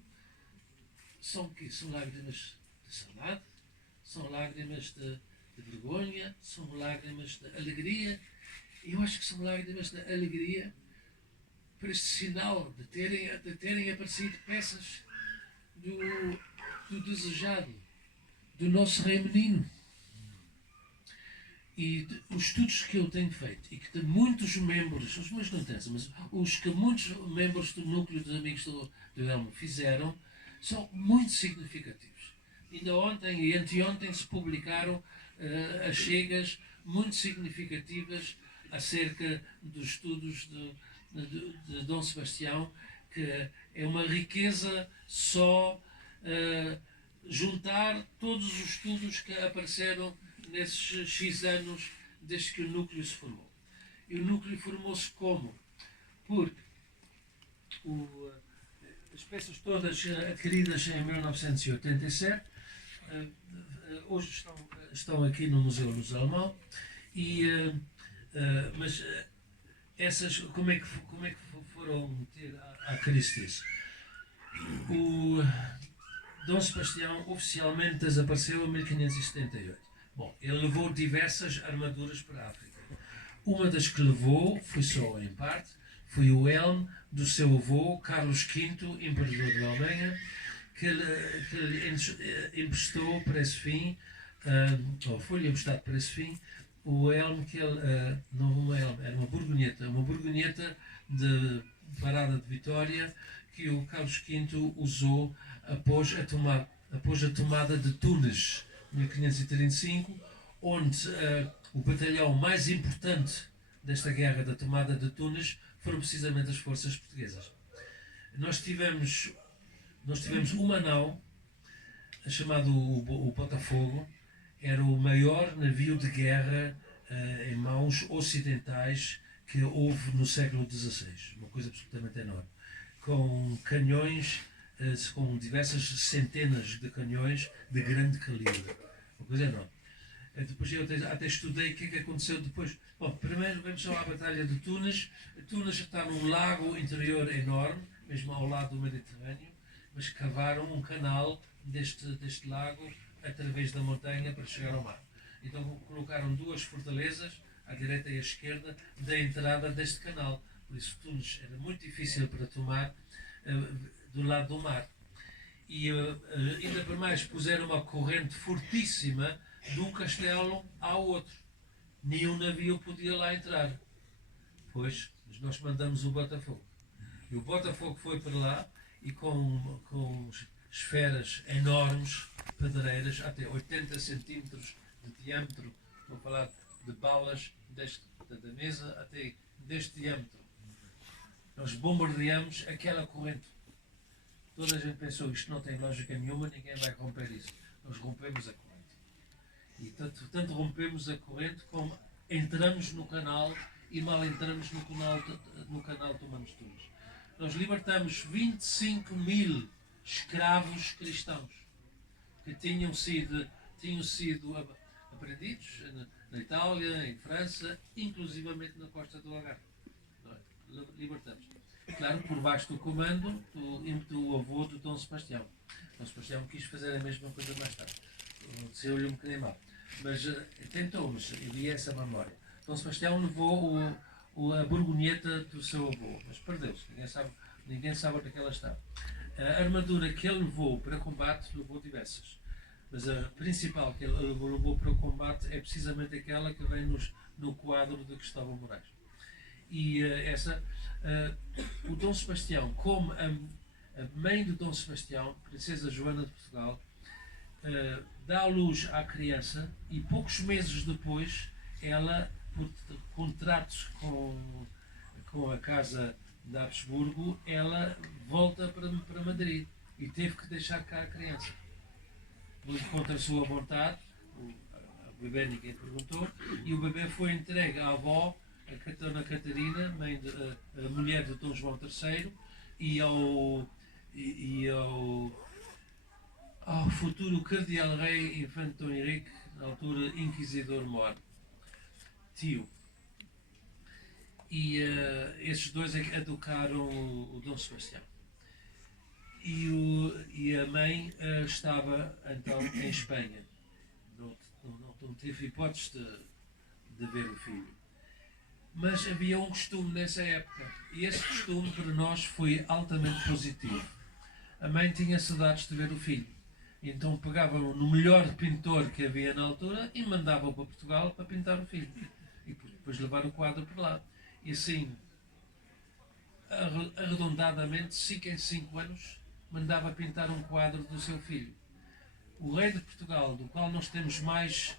são o quê? São lágrimas de saudade, são lágrimas de vergonha, são lágrimas de alegria. Eu acho que são lágrimas de alegria por este sinal de terem aparecido peças do desejado, do nosso rei menino. E os estudos que eu tenho feito e que de muitos membros, os meus não interessam, mas os que muitos membros do núcleo dos amigos do Elmo fizeram, são muito significativos. Ainda ontem e anteontem se publicaram achegas muito significativas acerca dos estudos de Dom Sebastião, que é uma riqueza só juntar todos os estudos que apareceram nesses X anos desde que o núcleo se formou. E o núcleo formou-se como? Porque as peças todas adquiridas em 1987 hoje estão aqui no Museu Luso Alemão, mas essas, como é que foram meter à Cristice? O Dom Sebastião oficialmente desapareceu em 1578. Bom, ele levou diversas armaduras para a África. Uma das que levou, foi só em parte, foi o elmo do seu avô, Carlos V, imperador da Alemanha, que lhe emprestou para esse fim, ou foi-lhe emprestado para esse fim, o elmo que ele, não uma elmo, era uma borgonheta de parada de Vitória, que o Carlos V usou após a tomada de Tunis, em 1535, onde o batalhão mais importante desta guerra da tomada de Tunis foram precisamente as forças portuguesas. Nós tivemos uma nau, chamado o Botafogo, era o maior navio de guerra em mãos ocidentais que houve no século XVI, uma coisa absolutamente enorme, com canhões, com diversas centenas de canhões de grande calibre, uma coisa enorme. Depois eu até estudei o que aconteceu depois. Bom, primeiro vamos só à Batalha de Tunis. Tunis está num lago interior enorme, mesmo ao lado do Mediterrâneo, mas cavaram um canal deste lago através da montanha para chegar ao mar. Então colocaram duas fortalezas, à direita e à esquerda, da entrada deste canal. Por isso Tunis era muito difícil para tomar do lado do mar. E ainda por mais puseram uma corrente fortíssima de um castelo ao outro. Nenhum navio podia lá entrar. Pois, nós mandamos o Botafogo. E o Botafogo foi para lá e com esferas enormes, pedreiras, até 80 centímetros de diâmetro, estou a falar de balas da mesa até deste diâmetro. Nós bombardeamos aquela corrente. Toda a gente pensou, isto não tem lógica nenhuma, ninguém vai romper isso. Nós rompemos a corrente. E tanto rompemos a corrente como entramos no canal e mal entramos no canal tomamos Tunes. Nós libertamos 25.000 escravos cristãos que tinham sido apreendidos na Itália, em França, inclusivamente na costa do Algarve. Libertamos. Claro, por baixo do comando do avô do Dom Sebastião. Dom Sebastião quis fazer a mesma coisa mais tarde. Aconteceu-lhe um bocadinho mal. Mas tentou, mas havia essa memória. Dom Sebastião levou a borgonheta do seu avô, mas perdeu-se. Ninguém sabe onde é que ela está. A armadura que ele levou para combate, levou diversas. Mas a principal que ele levou para o combate é precisamente aquela que vem no quadro de Cristóvão Moraes. E o Dom Sebastião, como a mãe do Dom Sebastião, Princesa Joana de Portugal, dá à luz à criança e poucos meses depois ela, por contratos com a casa de Habsburgo, ela volta para Madrid e teve que deixar cá a criança. Contra a sua vontade, o bebê ninguém perguntou, e o bebê foi entregue à avó, a Dona Catarina, a mulher de Dom João III, e ao futuro cardeal-rei Infante Dom Henrique, na altura inquisidor-mor, tio. E esses dois educaram o Dom Sebastião. E a mãe estava então em Espanha. Não teve hipótese de ver o filho. Mas havia um costume nessa época, e esse costume para nós foi altamente positivo. A mãe tinha saudades de ver o filho, então pegava no melhor pintor que havia na altura e mandava para Portugal para pintar o filho, e depois levar o quadro para lá. E assim, arredondadamente, 5 em 5 anos, mandava pintar um quadro do seu filho. O rei de Portugal, do qual nós temos mais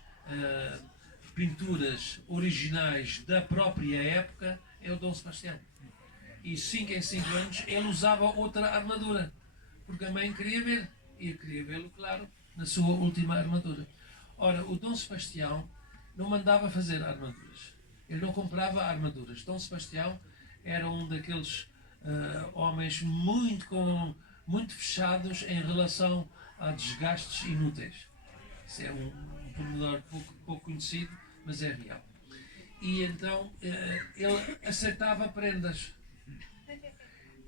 pinturas originais da própria época, é o Dom Sebastião. E 5 em 5 anos ele usava outra armadura, porque a mãe queria ver, e queria vê-lo, claro, na sua última armadura. Ora, o Dom Sebastião não mandava fazer armaduras, ele não comprava armaduras. Dom Sebastião era um daqueles homens muito fechados em relação a desgastes inúteis. Isso é um pormenor pouco conhecido, mas é real. E então ele aceitava prendas.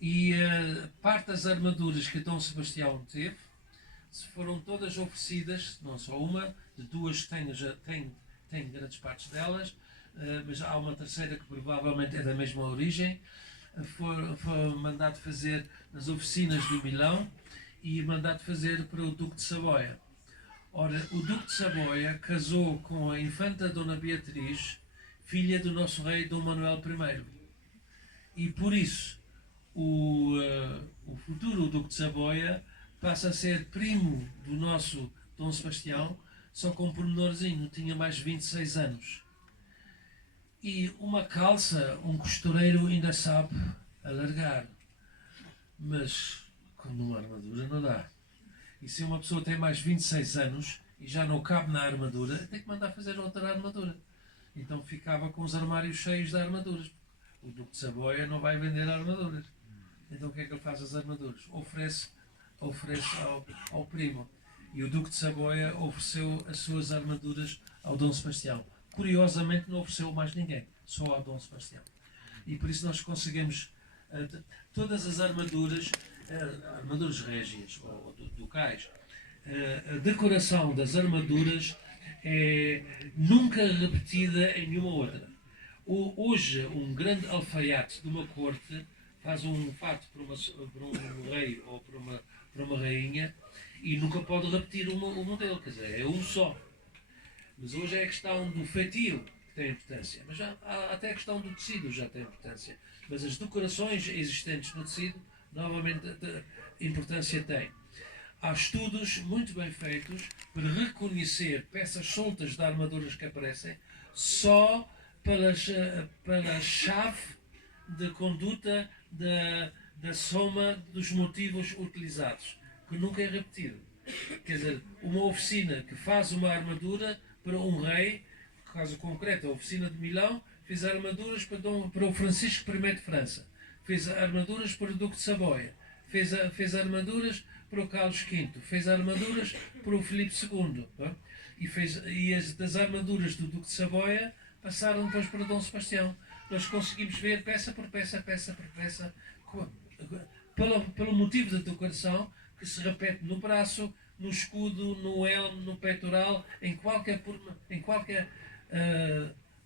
E parte das armaduras que Dom Sebastião teve foram todas oferecidas, não só uma, de duas tem grandes partes delas, mas há uma terceira que provavelmente é da mesma origem. Foi mandado fazer nas oficinas de Milão e mandado fazer para o Duque de Saboia. Ora, o Duque de Saboia casou com a infanta Dona Beatriz, filha do nosso rei Dom Manuel I. E por isso, o futuro Duque de Saboia passa a ser primo do nosso Dom Sebastião, só com um pormenorzinho, tinha mais 26 anos. E uma calça, um costureiro ainda sabe alargar, mas com uma armadura não dá. E se uma pessoa tem mais 26 anos e já não cabe na armadura, tem que mandar fazer outra armadura. Então ficava com os armários cheios de armaduras. O Duque de Saboia não vai vender armaduras. Então o que é que ele faz as armaduras? Oferece ao primo. E o Duque de Saboia ofereceu as suas armaduras ao Dom Sebastião. Curiosamente não ofereceu mais ninguém, só ao Dom Sebastião. E por isso nós conseguimos todas as armaduras régias ou ducais, a decoração das armaduras é nunca repetida em nenhuma outra. Hoje, um grande alfaiate de uma corte faz um fato para um rei ou para uma rainha e nunca pode repetir o modelo, quer dizer, é um só. Mas hoje é a questão do feitio que tem importância, mas até a questão do tecido já tem importância. Mas as decorações existentes no tecido, novamente, importância tem. Há estudos muito bem feitos para reconhecer peças soltas de armaduras que aparecem só pela chave de conduta da soma dos motivos utilizados, que nunca é repetido. Quer dizer, uma oficina que faz uma armadura para um rei, caso concreto, a oficina de Milão, fez armaduras para o Francisco I de França, fez armaduras para o Duque de Saboia, fez armaduras para o Carlos V, fez armaduras para o Filipe II, e as das armaduras do Duque de Saboia passaram depois para Dom Sebastião. Nós conseguimos ver peça por peça, pelo motivo da decoração que se repete no braço, no escudo, no elmo, no peitoral, em qualquer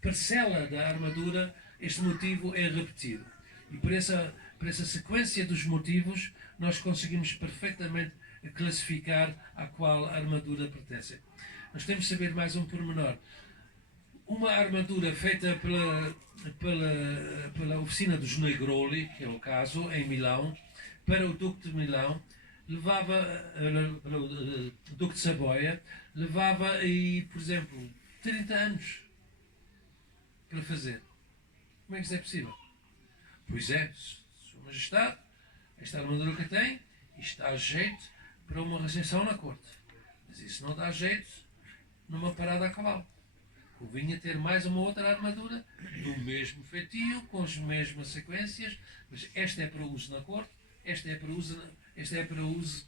parcela da armadura, este motivo é repetido. E por essa sequência dos motivos, nós conseguimos perfeitamente classificar a qual armadura pertence. Nós temos de saber mais um pormenor. Uma armadura feita pela oficina dos Negroli, que é o caso, em Milão, para o Duque de Milão, para o Duque de Saboia, levava aí, por exemplo, 30 anos para fazer. Como é que isso é possível? Pois é, Sua Majestade, esta armadura que tem, isto dá jeito para uma recepção na corte. Mas isso não dá jeito numa parada a cavalo. Convinha ter mais uma outra armadura do mesmo feitio, com as mesmas sequências, mas esta é para uso na corte, esta é para uso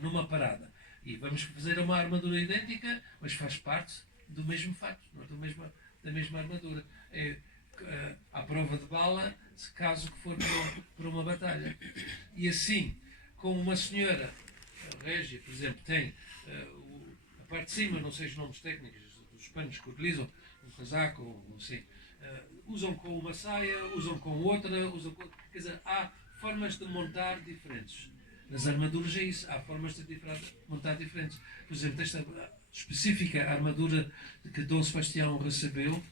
numa parada. E vamos fazer uma armadura idêntica, mas faz parte do mesmo fato, não é da mesma armadura. É à prova de bala, se caso que for para uma batalha. E assim, como uma senhora régia, por exemplo, tem a parte de cima, não sei os nomes técnicos dos panos que utilizam, um casaco ou assim, usam com uma saia, usam com outra, quer dizer, há formas de montar diferentes. Nas armaduras é isso, há formas de montar diferentes. Por exemplo, esta específica armadura que Dom Sebastião recebeu,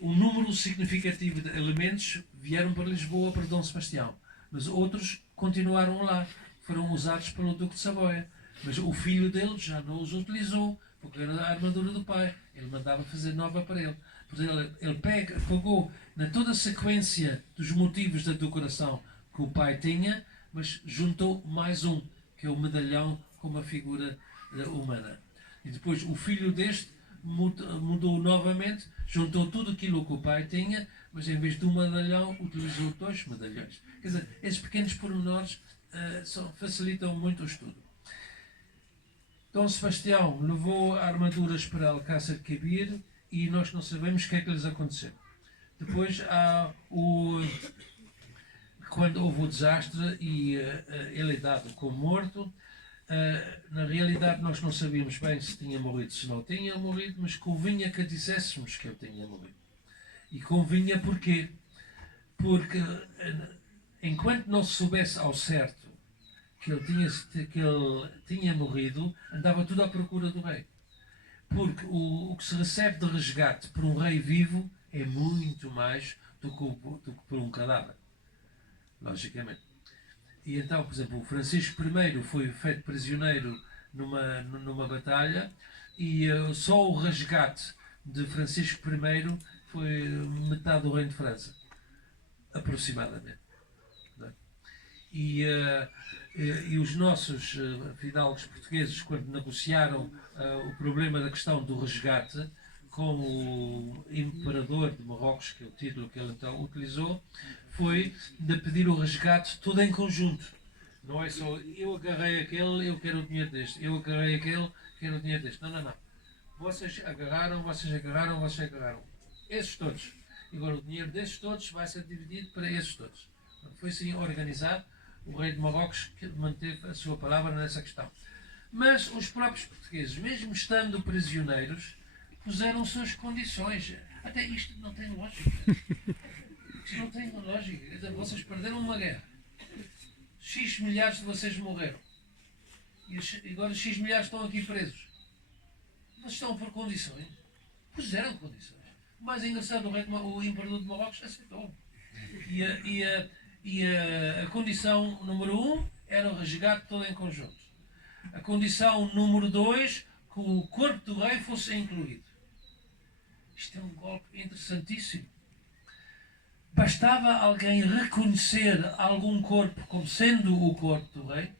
um número significativo de elementos vieram para Lisboa para Dom Sebastião, mas outros continuaram lá, foram usados pelo Duque de Saboia. Mas o filho dele já não os utilizou, porque era a armadura do pai. Ele mandava fazer nova para ele. Portanto, ele pegou na toda a sequência dos motivos da decoração que o pai tinha, mas juntou mais um, que é o medalhão com uma figura humana. E depois o filho deste mudou novamente, juntou tudo aquilo que o pai tinha, mas em vez de um medalhão, utilizou 2 medalhões. Quer dizer, esses pequenos pormenores facilitam muito o estudo. Dom Sebastião levou armaduras para Alcácer Quibir e nós não sabemos o que é que lhes aconteceu. Depois quando houve o desastre e ele é dado como morto, na realidade nós não sabíamos bem se tinha morrido, se não tinha morrido, mas convinha que dissessemos que ele tinha morrido. E convinha porquê? Porque enquanto não se soubesse ao certo que ele tinha morrido, andava tudo à procura do rei. Porque o que se recebe de resgate por um rei vivo é muito mais do que por um cadáver, logicamente. E então, por exemplo, o Francisco I foi feito prisioneiro numa batalha e só o resgate de Francisco I foi metade do reino de França, aproximadamente. E os nossos fidalgos portugueses, quando negociaram o problema da questão do resgate com o imperador de Marrocos, que é o título que ele então utilizou, foi de pedir o resgate todo em conjunto. Não é só eu agarrei aquele, eu quero o dinheiro deste, eu agarrei aquele, quero o dinheiro deste. Não. Vocês agarraram. Esses todos. E agora o dinheiro desses todos vai ser dividido para esses todos. Foi assim organizado. O rei de Marrocos manteve a sua palavra nessa questão. Mas os próprios portugueses, mesmo estando prisioneiros, puseram suas condições. Até isto não tem lógica. Isto não tem lógica. Vocês perderam uma guerra. X milhares de vocês morreram. E agora X milhares estão aqui presos. Vocês estão por condições. Puseram condições. O mais engraçado, o imperador de Marrocos aceitou. E a condição número 1 era o resgate todo em conjunto. A condição número 2, que o corpo do rei fosse incluído. Isto é um golpe interessantíssimo. Bastava alguém reconhecer algum corpo como sendo o corpo do rei,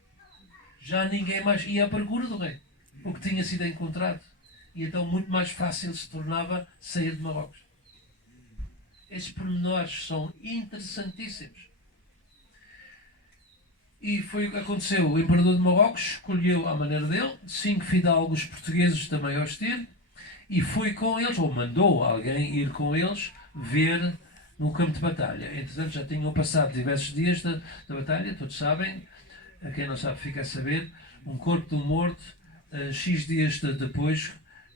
já ninguém mais ia à procura do rei, porque tinha sido encontrado. E então muito mais fácil se tornava sair de Marrocos. Esses pormenores são interessantíssimos. E foi o que aconteceu. O imperador de Marrocos escolheu à maneira dele 5 fidalgos portugueses também ao estilo e foi com eles, ou mandou alguém ir com eles ver no campo de batalha. Entretanto, já tinham passado diversos dias da batalha, todos sabem. A quem não sabe fica a saber. Um corpo de um morto, X dias depois,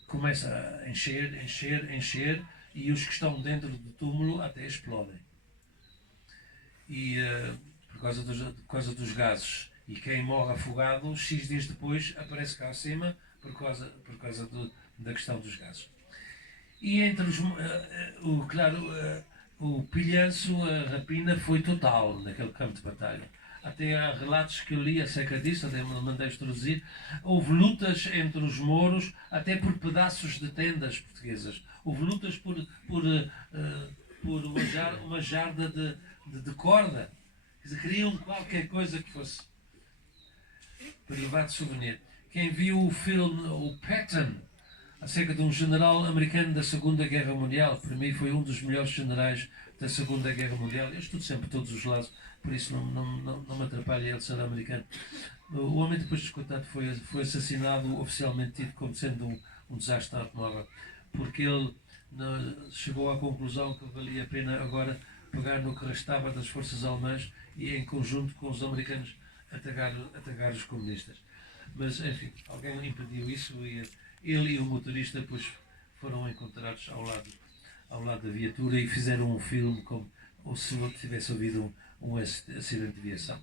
começa a encher e os que estão dentro do túmulo até explodem. E por causa dos gases. E quem morre afogado, X dias depois, aparece cá acima por causa da questão dos gases. E entre os... o pilhanço, a rapina foi total naquele campo de batalha. Até há relatos que eu li acerca disso, até me mandei traduzir. Houve lutas entre os mouros, até por pedaços de tendas portuguesas. Houve lutas por uma jarda de corda. Quer dizer, queriam qualquer coisa que fosse para levar de souvenir. Quem viu o filme, o Patton, acerca de um general americano da Segunda Guerra Mundial, para mim foi um dos melhores generais da Segunda Guerra Mundial. Eu estudo sempre todos os lados, por isso não me atrapalha ele ser americano. O homem, depois de escutado, foi assassinado, oficialmente tido como sendo um desastre automóvel, porque ele chegou à conclusão que valia a pena agora pegar no que restava das forças alemãs e, em conjunto com os americanos, atacar os comunistas. Mas, enfim, alguém impediu isso e ele e o motorista depois foram encontrados ao lado da viatura e fizeram um filme como se tivesse havido um acidente de viação.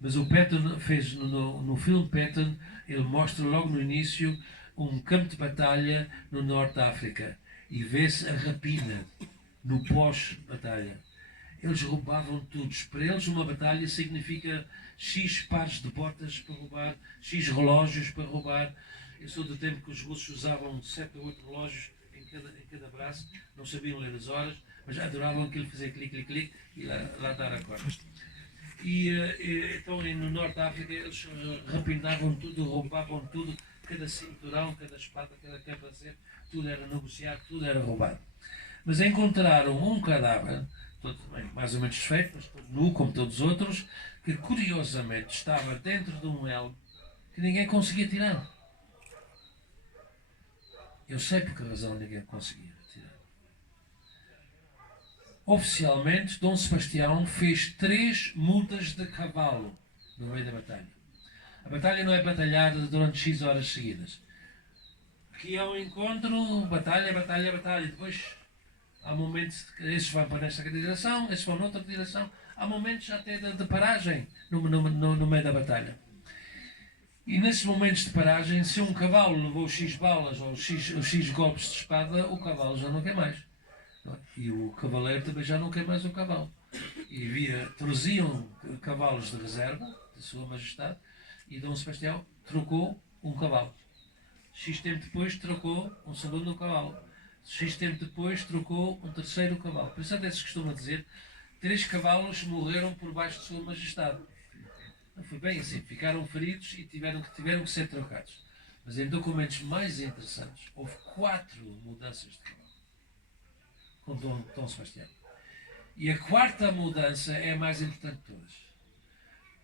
Mas o Patton fez, no filme Patton, ele mostra logo no início um campo de batalha no norte da África e vê-se a rapina no pós-batalha. Eles roubavam tudo. Para eles uma batalha significa X pares de botas para roubar, X relógios para roubar. Eu sou do tempo que os russos usavam 7 ou 8 relógios em cada braço, não sabiam ler as horas, mas adoravam aquilo, fazer clique, clique, clique e lá dar a corda. Então no norte da África eles rapinavam tudo, roubavam tudo, cada cinturão, cada espada, cada capacete, tudo era negociado, tudo era roubado. Mas encontraram um cadáver, todo bem, mais ou menos desfeito, mas todo nu, como todos os outros, que curiosamente estava dentro de um elmo que ninguém conseguia tirar. Eu sei por que razão ninguém conseguia tirar. Oficialmente, Dom Sebastião fez 3 mudas de cavalo no meio da batalha. A batalha não é batalhada durante X horas seguidas. Aqui é um encontro, batalha. Depois há momentos que esses vão para esta direção, esses vão noutra direção. Há momentos até de paragem no meio da batalha. E nesses momentos de paragem, se um cavalo levou X balas ou X golpes de espada, o cavalo já não quer mais. E o cavaleiro também já não quer mais o cavalo. E traziam cavalos de reserva, de Sua Majestade, e Dom Sebastião trocou um cavalo. X tempo depois trocou um segundo cavalo. X tempo depois trocou um terceiro cavalo. Por isso até se costuma dizer 3 cavalos morreram por baixo de Sua Majestade. Não foi bem assim. Ficaram feridos e tiveram que ser trocados. Mas em documentos mais interessantes, houve 4 mudanças de cavalo com Dom Sebastião. E a 4ª mudança é a mais importante de todas.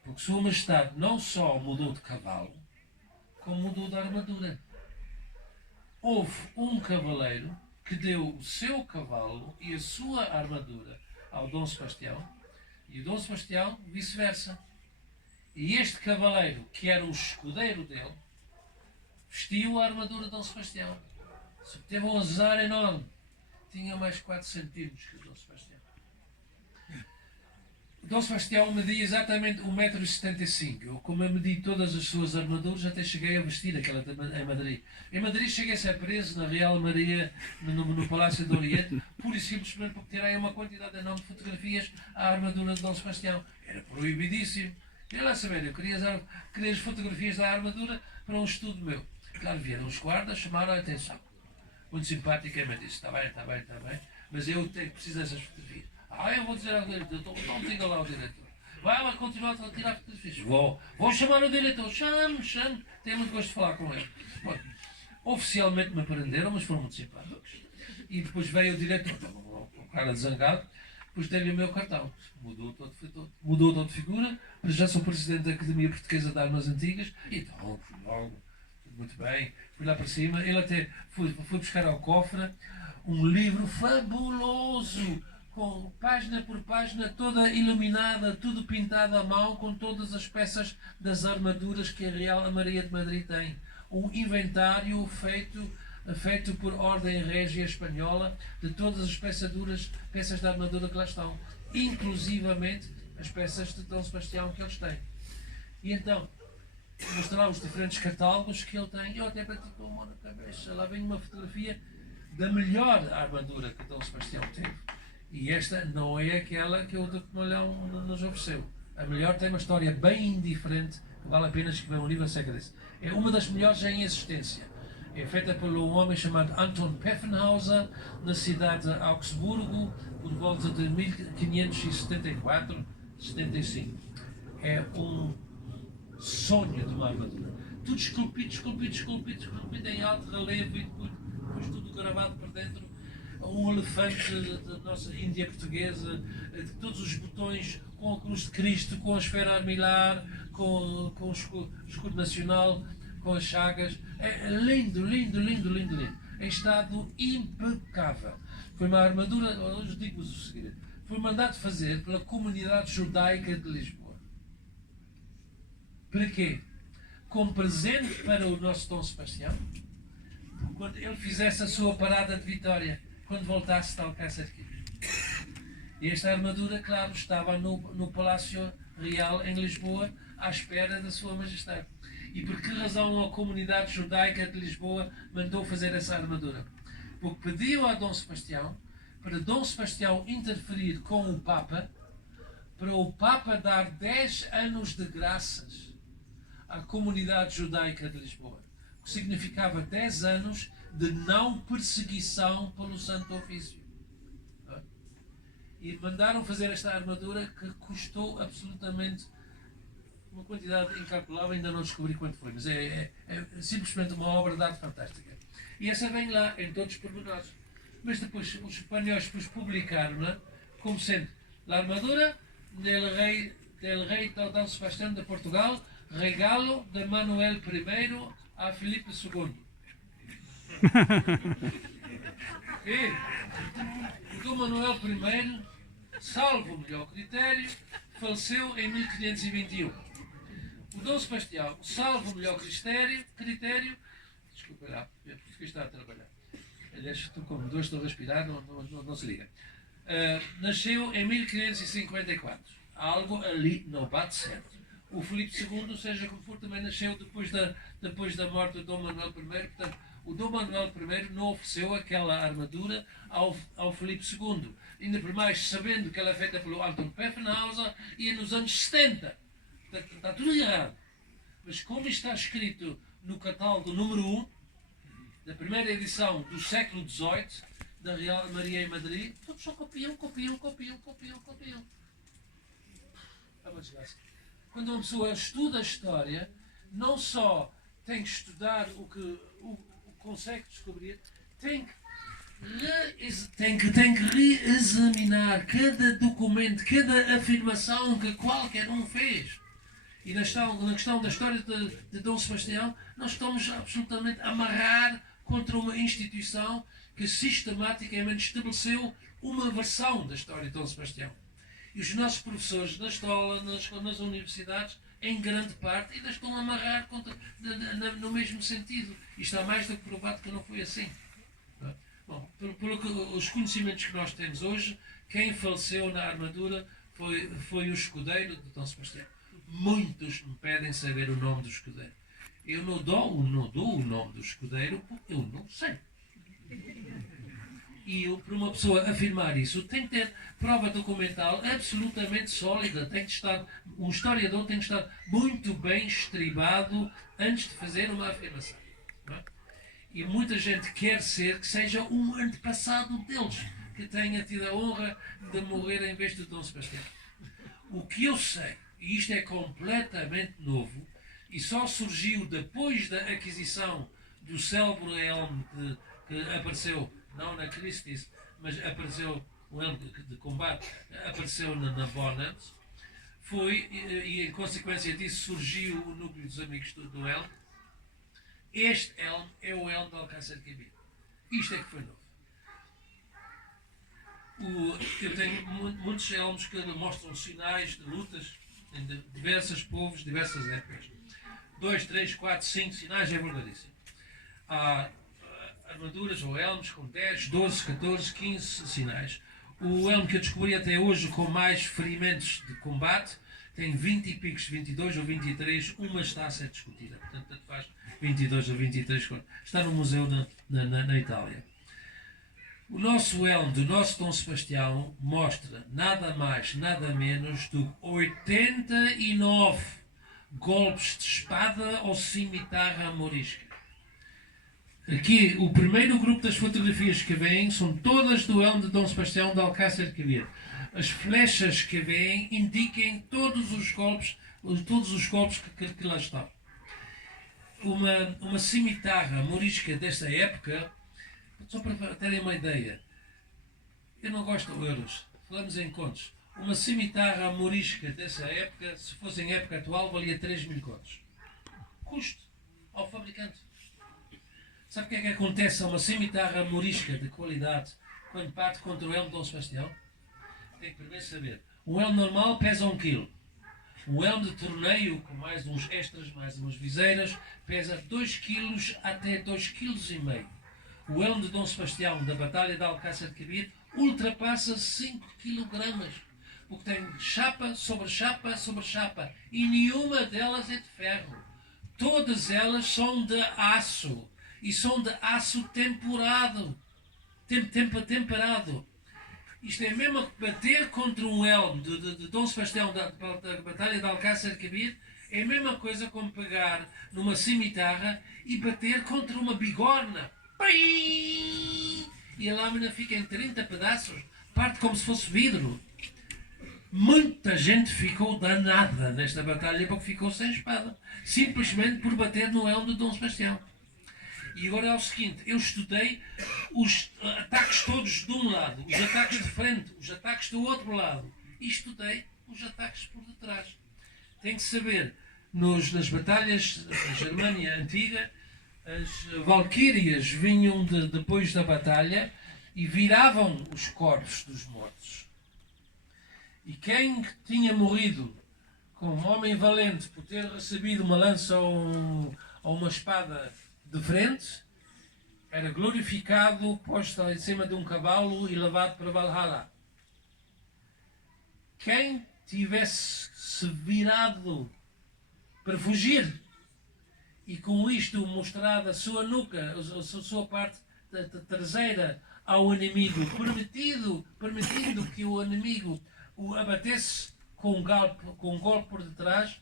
Porque Sua Majestade não só mudou de cavalo, como mudou de armadura. Houve um cavaleiro que deu o seu cavalo e a sua armadura ao Dom Sebastião, e o Dom Sebastião vice-versa. E este cavaleiro, que era o escudeiro dele, vestiu a armadura de Dom Sebastião. Teve um azar enorme. Tinha mais 4 centímetros que o Dom Sebastião. O Dom Sebastião media exatamente 1,75 m. Eu, como eu medi todas as suas armaduras, até cheguei a vestir aquela em Madrid. Em Madrid cheguei a ser preso na Real Maria, no Palácio do Oriente, pura e simplesmente porque tirei uma quantidade enorme de fotografias à armadura de Dom Sebastião. Era proibidíssimo. Queria lá saber, eu queria as fotografias da armadura para um estudo meu. Claro, vieram os guardas, chamaram a atenção. Muito simpaticamente disse, está bem, mas eu preciso dessas fotografias. Eu vou dizer ao diretor, então diga lá ao diretor. Vai lá continuar a tirar fotografias. Vou chamar o diretor, chame, tenho muito gosto de falar com ele. Bom, oficialmente me prenderam, mas foram muito simpáticos. E depois veio o diretor, o cara zangado, depois dei-lhe o meu cartão. Mudou toda figura, mas já sou presidente da Academia Portuguesa de Armas Antigas. Então, fui logo, tudo muito bem, fui lá para cima. Ele até foi buscar ao cofre um livro fabuloso, com página por página, toda iluminada, tudo pintado à mão, com todas as peças das armaduras que a Real Maria de Madrid tem. Um inventário feito por ordem régia espanhola de todas as peças de armadura que lá estão, inclusivamente as peças de Dom Sebastião que eles têm. E então, mostrar os diferentes catálogos que ele tem. Eu até bati com uma na cabeça. Lá vem uma fotografia da melhor armadura que Dom Sebastião teve. E esta não é aquela que o Duque de Molhão nos ofereceu. A melhor tem uma história bem diferente, que vale a pena escrever um livro acerca disso. É uma das melhores em existência. É feita por um homem chamado Anton Pfeffenhauser, na cidade de Augsburgo, por volta de 1574, 75. É um sonho de uma armadura. Tudo esculpido em alto relevo e depois tudo gravado por dentro. Um elefante da nossa Índia portuguesa, de todos os botões, com a cruz de Cristo, com a esfera armilar, com o escudo nacional, com as chagas. É lindo. Em estado impecável. Foi uma armadura, hoje digo-vos o seguinte, foi mandado fazer pela comunidade judaica de Lisboa. Para quê? Como presente para o nosso Dom Sebastião, quando ele fizesse a sua parada de vitória, quando voltasse de Alcácer Quibir. E esta armadura, claro, estava no Palácio Real em Lisboa, à espera da sua majestade. E por que razão a comunidade judaica de Lisboa mandou fazer essa armadura? Porque pediu a Dom Sebastião, para Dom Sebastião interferir com o Papa, para o Papa dar 10 anos de graças à comunidade judaica de Lisboa. O que significava 10 anos de não perseguição pelo Santo Ofício. E mandaram fazer esta armadura que custou absolutamente uma quantidade incalculável, ainda não descobri quanto foi, mas é simplesmente uma obra de arte fantástica. E essa vem lá, em todos os pormenores. Mas depois os espanhóis publicaram-na como sendo a armadura del rei Dom Sebastião de Portugal, regalo de Manuel I a Filipe II. E o Dom Manuel I, salvo o melhor critério, faleceu em 1521. O Dom Sebastião, salvo o melhor critério, desculpa lá, é porque está a trabalhar. Aliás, estou com dor, estou a respirar, não se liga. Nasceu em 1554. Algo ali não bate certo. O Filipe II, seja como for, também nasceu depois da morte do Dom Manuel I. Portanto, o Dom Manuel I não ofereceu aquela armadura ao Filipe II. Ainda por mais sabendo que ela é feita pelo Anton Pfeffenhauser e é nos anos 70. Portanto, está tudo errado. Mas como está escrito no catálogo número 1, da primeira edição do século XVIII, da Real Maria em Madrid, todos só copiam. É uma desgraça. Quando uma pessoa estuda a história, não só tem que estudar o que consegue descobrir, tem que reexaminar cada documento, cada afirmação que qualquer um fez. E na questão da história de Dom Sebastião, nós estamos absolutamente a amarrar contra uma instituição que sistematicamente estabeleceu uma versão da história de Dom Sebastião. E os nossos professores na escola, nas universidades, em grande parte, ainda estão a amarrar no mesmo sentido. E está mais do que provado que não foi assim. Bom, os conhecimentos que nós temos hoje, quem faleceu na armadura foi o escudeiro de Dom Sebastião. Muitos me pedem saber o nome do escudeiro. Eu não dou o nome do escudeiro porque eu não sei. E para uma pessoa afirmar isso, tem que ter prova documental absolutamente sólida. Um historiador tem que estar muito bem estribado antes de fazer uma afirmação. Não é? E muita gente quer que seja um antepassado deles, que tenha tido a honra de morrer em vez de Dom Sebastião. O que eu sei, e isto é completamente novo, e só surgiu depois da aquisição do célebre elmo que apareceu não na Christie's, mas apareceu, um elmo de combate, apareceu na Bonnet, foi, e em consequência disso surgiu o núcleo dos amigos do elmo. Este elmo é o elmo de Alcácer Quibir. Isto é que foi novo. Eu tenho muitos elmos que mostram sinais de lutas em diversos povos, diversas épocas. 2, 3, 4, 5 sinais, é verdadeíssimo. Há armaduras ou elmos com 10, 12, 14, 15 sinais. O elmo que eu descobri até hoje com mais ferimentos de combate tem 20 e picos, 22 ou 23, uma está a ser discutida. Portanto, tanto faz 22 ou 23, está no museu na Itália. O nosso elmo do nosso Dom Sebastião mostra nada mais, nada menos do que 89 golpes de espada ou cimitarra morisca. Aqui, o primeiro grupo das fotografias que vêm são todas do elmo de Dom Sebastião de Alcácer Quibir. As flechas que vêm indicam todos os golpes que lá estão. Uma cimitarra morisca desta época, só para terem uma ideia, eu não gosto de euros, falamos em contos. Uma cimitarra morisca dessa época, se fosse em época atual, valia 3.000 contos. Custo ao fabricante. Sabe o que é que acontece a uma cimitarra morisca de qualidade quando parte contra o elmo de Dom Sebastião? Tem que primeiro saber. O elmo normal pesa 1 kg. O elmo de torneio, com mais uns extras, mais umas viseiras, pesa 2 kg até 2,5 kg. O elmo de Dom Sebastião da Batalha de Alcácer Quibir ultrapassa 5 kg. Porque tem chapa sobre chapa sobre chapa. E nenhuma delas é de ferro. Todas elas são de aço. E são de aço temperado. Temperado. Isto é mesmo que bater contra um elmo de Dom Sebastião da Batalha de Alcácer Quibir, é a mesma coisa como pegar numa cimitarra e bater contra uma bigorna. E a lâmina fica em 30 pedaços, parte como se fosse vidro. Muita gente ficou danada nesta batalha porque ficou sem espada, simplesmente por bater no elmo de Dom Sebastião. E agora é o seguinte, eu estudei os ataques todos de um lado, os ataques de frente, os ataques do outro lado, e estudei os ataques por detrás. Tem que saber, nas batalhas da Germânia antiga, as valquírias vinham depois da batalha e viravam os corpos dos mortos. E quem tinha morrido como homem valente por ter recebido uma lança ou uma espada de frente, era glorificado, posto em cima de um cavalo e levado para Valhalla. Quem tivesse se virado para fugir e com isto mostrado a sua nuca, a sua parte traseira ao inimigo, permitindo que o inimigo o abatesse com um golpe por detrás,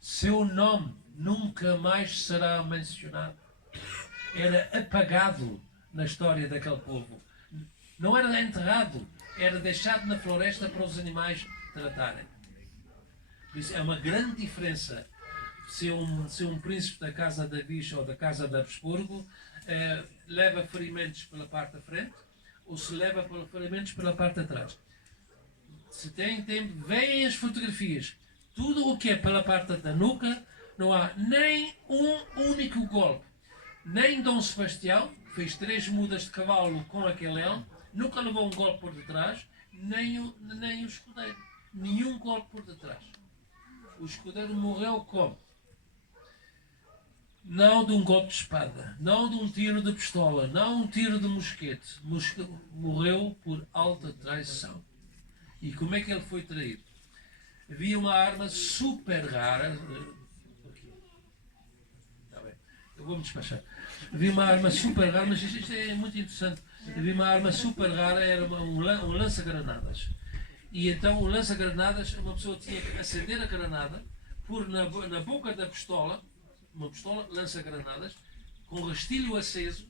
seu nome nunca mais será mencionado. Era apagado na história daquele povo. Não era enterrado, era deixado na floresta para os animais tratarem. Por isso é uma grande diferença se um príncipe da casa da Vicha ou da casa de Habsburgo leva ferimentos pela parte da frente ou se leva ferimentos pela parte de trás. Se tem tempo, veem as fotografias. Tudo o que é pela parte da nuca, não há nem um único golpe. Nem Dom Sebastião, que fez 3 mudas de cavalo com aquele elmo, nunca levou um golpe por detrás, nem o escudeiro. Nenhum golpe por detrás. O escudeiro morreu como? Não de um golpe de espada, não de um tiro de pistola, não um tiro de mosquete. Morreu por alta traição. E como é que ele foi traído? Havia uma arma super rara. Eu vou-me despachar. Havia uma arma super rara, mas isto é muito interessante. Havia uma arma super rara, era um lança-granadas. E então o lança-granadas, uma pessoa tinha que acender a granada, pôr na boca da pistola, uma pistola lança-granadas, com rastilho aceso,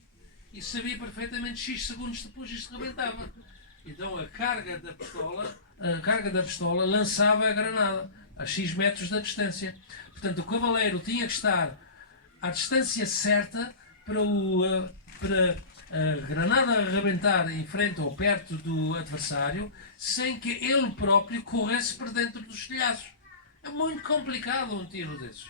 e sabia perfeitamente X segundos depois isto rebentava. Então a carga da pistola lançava a granada a X metros da distância. Portanto, o cavaleiro tinha que estar à distância certa para para a granada arrebentar em frente ou perto do adversário sem que ele próprio corresse por dentro dos telhaços. É muito complicado um tiro desses.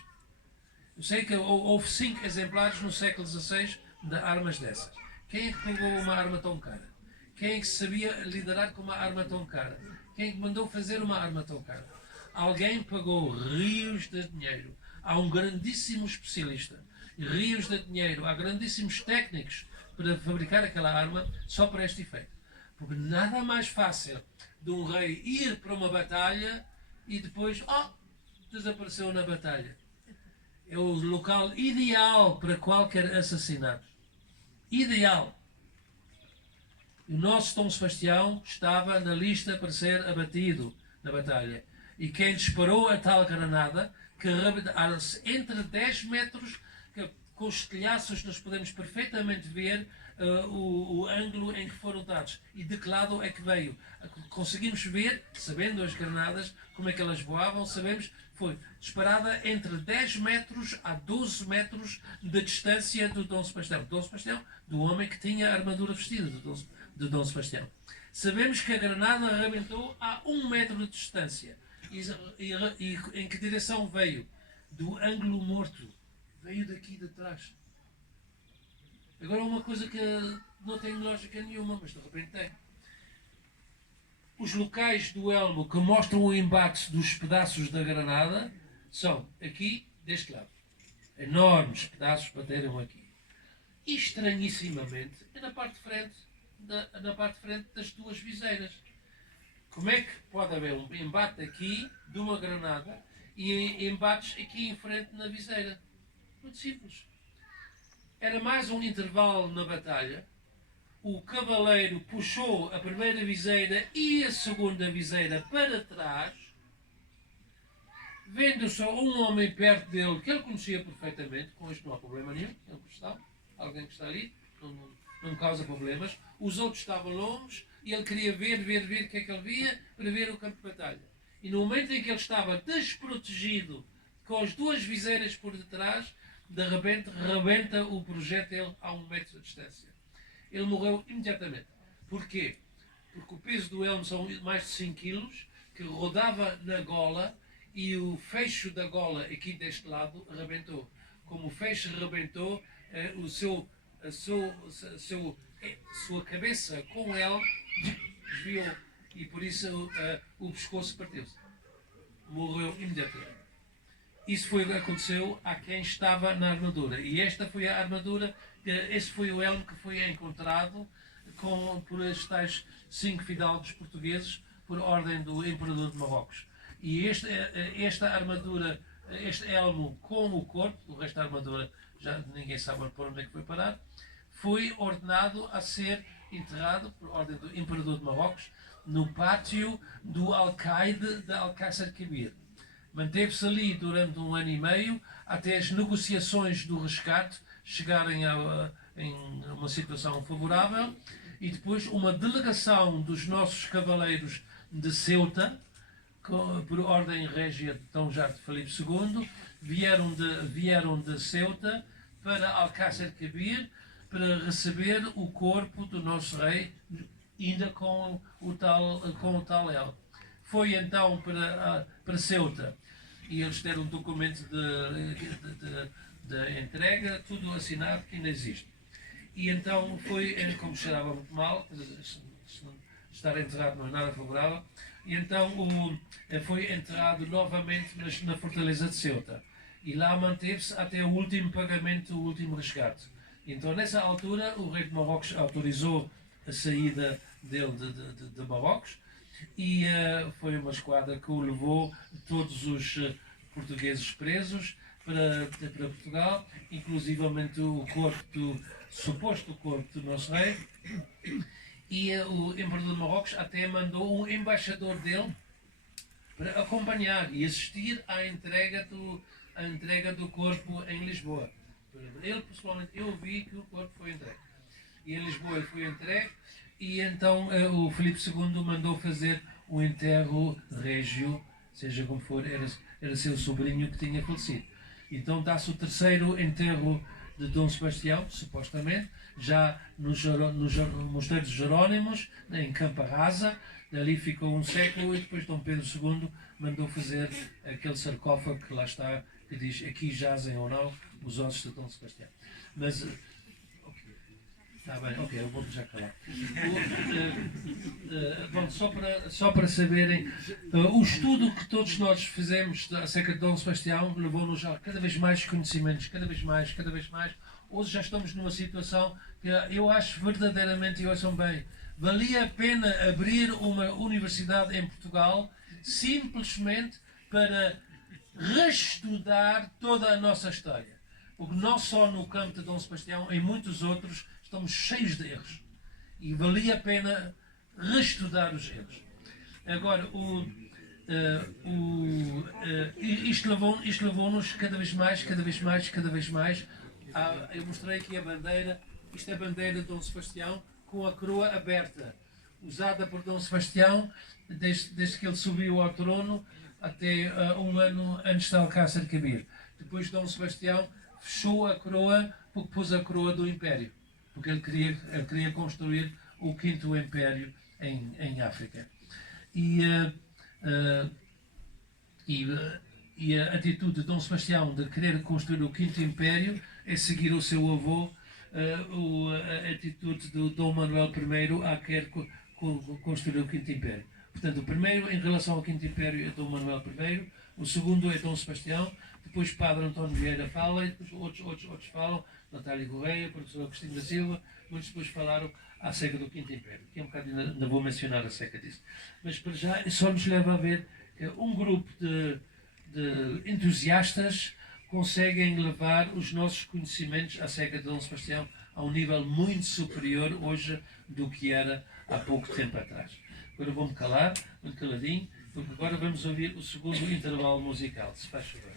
Eu sei que houve 5 exemplares no século XVI de armas dessas. Quem é que pegou uma arma tão cara? Quem é que sabia liderar com uma arma tão cara? Quem é que mandou fazer uma arma tão cara? Alguém pagou rios de dinheiro a um grandíssimo especialista, rios de dinheiro a grandíssimos técnicos para fabricar aquela arma só para este efeito. Porque nada mais fácil de um rei ir para uma batalha e depois, desapareceu na batalha. É o local ideal para qualquer assassinato. Ideal. O nosso Dom Sebastião estava na lista para ser abatido na batalha. E quem disparou a tal granada, que entre 10 metros, que com os telhaços nós podemos perfeitamente ver o ângulo em que foram dados e de que lado é que veio. Conseguimos ver, sabendo as granadas, como é que elas voavam, sabemos foi disparada entre 10 metros a 12 metros de distância do Dom Sebastião. Dom Sebastião, do homem que tinha a armadura vestida de Dom Sebastião. Sabemos que a granada arrebentou a 1 metro de distância. E em que direção veio? Do ângulo morto. Veio daqui de trás. Agora uma coisa que não tem lógica nenhuma, mas de repente tem. Os locais do elmo que mostram o embate dos pedaços da granada são aqui, deste lado. Enormes pedaços bateram aqui. E estranhissimamente é na parte de frente, das duas viseiras. Como é que pode haver um embate aqui de uma granada e embates aqui em frente na viseira? Muito simples. Era mais um intervalo na batalha. O cavaleiro puxou a primeira viseira e a segunda viseira para trás, vendo só um homem perto dele que ele conhecia perfeitamente. Com isto não há problema nenhum, ele gostava. Alguém que está ali, não causa problemas. Os outros estavam longe e ele queria ver o que é que ele via para ver o campo de batalha. E no momento em que ele estava desprotegido, com as duas viseiras por detrás, de repente rebenta o projétil a 1 metro de distância. Ele morreu imediatamente. Porquê? Porque o peso do elmo são mais de 5 kg, que rodava na gola e o fecho da gola aqui deste lado rebentou. Como o fecho rebentou, sua cabeça com ele desviou e por isso o pescoço partiu-se. Morreu imediatamente. Isso foi o que aconteceu a quem estava na armadura. E esta foi a armadura, esse foi o elmo que foi encontrado por estes tais 5 fidalgos portugueses por ordem do Imperador de Marrocos. E esta armadura, este elmo com o corpo, o resto da armadura já ninguém sabe por onde é que foi parar, foi ordenado a ser enterrado por ordem do Imperador de Marrocos no pátio do Alcaide de Alcácer Quibir. Manteve-se ali durante 1 ano e meio até as negociações do resgate chegarem em uma situação favorável e depois uma delegação dos nossos cavaleiros de Ceuta, por ordem régia de Dom Jardim Filipe II, vieram de Ceuta para Alcácer Quibir para receber o corpo do nosso rei, ainda com o tal elmo. Foi então para Ceuta e eles deram um documento de entrega, tudo assinado, que ainda existe. E então foi, como cheirava muito mal, estar enterrado não é nada favorável, e então foi enterrado novamente na fortaleza de Ceuta. E lá manteve-se até o último pagamento, o último resgate. Então, nessa altura, o rei de Marrocos autorizou a saída dele de Marrocos e foi uma esquadra que o levou todos os portugueses presos para Portugal, inclusivamente o suposto corpo do nosso rei. E o Imperador de Marrocos até mandou um embaixador dele para acompanhar e assistir à entrega do corpo em Lisboa. Ele, pessoalmente, eu vi que o corpo foi entregue. E em Lisboa ele foi entregue e então o Filipe II mandou fazer o enterro régio, seja como for, era seu sobrinho que tinha falecido. Então dá-se o terceiro enterro de Dom Sebastião, supostamente, já no Mosteiro dos Jerónimos, em Campa Rasa. Ali ficou um século e depois Dom Pedro II mandou fazer aquele sarcófago que lá está, que diz aqui jazem ou não os ossos de Dom Sebastião. Mas, está bem, ok, eu vou já calar. Bom, só para saberem, o estudo que todos nós fizemos acerca de Dom Sebastião levou-nos a cada vez mais conhecimentos, cada vez mais. Hoje já estamos numa situação que eu acho verdadeiramente, e ouçam bem, valia a pena abrir uma universidade em Portugal simplesmente para reestudar toda a nossa história. Porque não só no campo de Dom Sebastião, em muitos outros, estamos cheios de erros. E valia a pena reestudar os erros. Agora, isto levou-nos cada vez mais. Eu mostrei aqui a bandeira. Isto é a bandeira de Dom Sebastião com a coroa aberta, usada por Dom Sebastião desde que ele subiu ao trono até um ano antes de Alcácer Quibir. Depois Dom Sebastião fechou a coroa porque pôs a coroa do Império, porque ele queria construir o quinto Império em África. E a atitude de Dom Sebastião de querer construir o quinto Império é seguir o seu avô, a atitude do Dom Manuel I a querer construir o quinto Império. Portanto, o primeiro em relação ao quinto Império é Dom Manuel I, o segundo é Dom Sebastião, depois Padre António Vieira fala, e depois outros falam, Natália Correia, professor Cristina da Silva, muitos depois falaram acerca do quinto Império, que é um bocado, ainda vou mencionar acerca disso. Mas para já só nos leva a ver que um grupo de entusiastas conseguem levar os nossos conhecimentos acerca de Dom Sebastião a um nível muito superior hoje do que era há pouco tempo atrás. Agora vou-me calar, muito caladinho, porque agora vamos ouvir o segundo intervalo musical, se faz favor.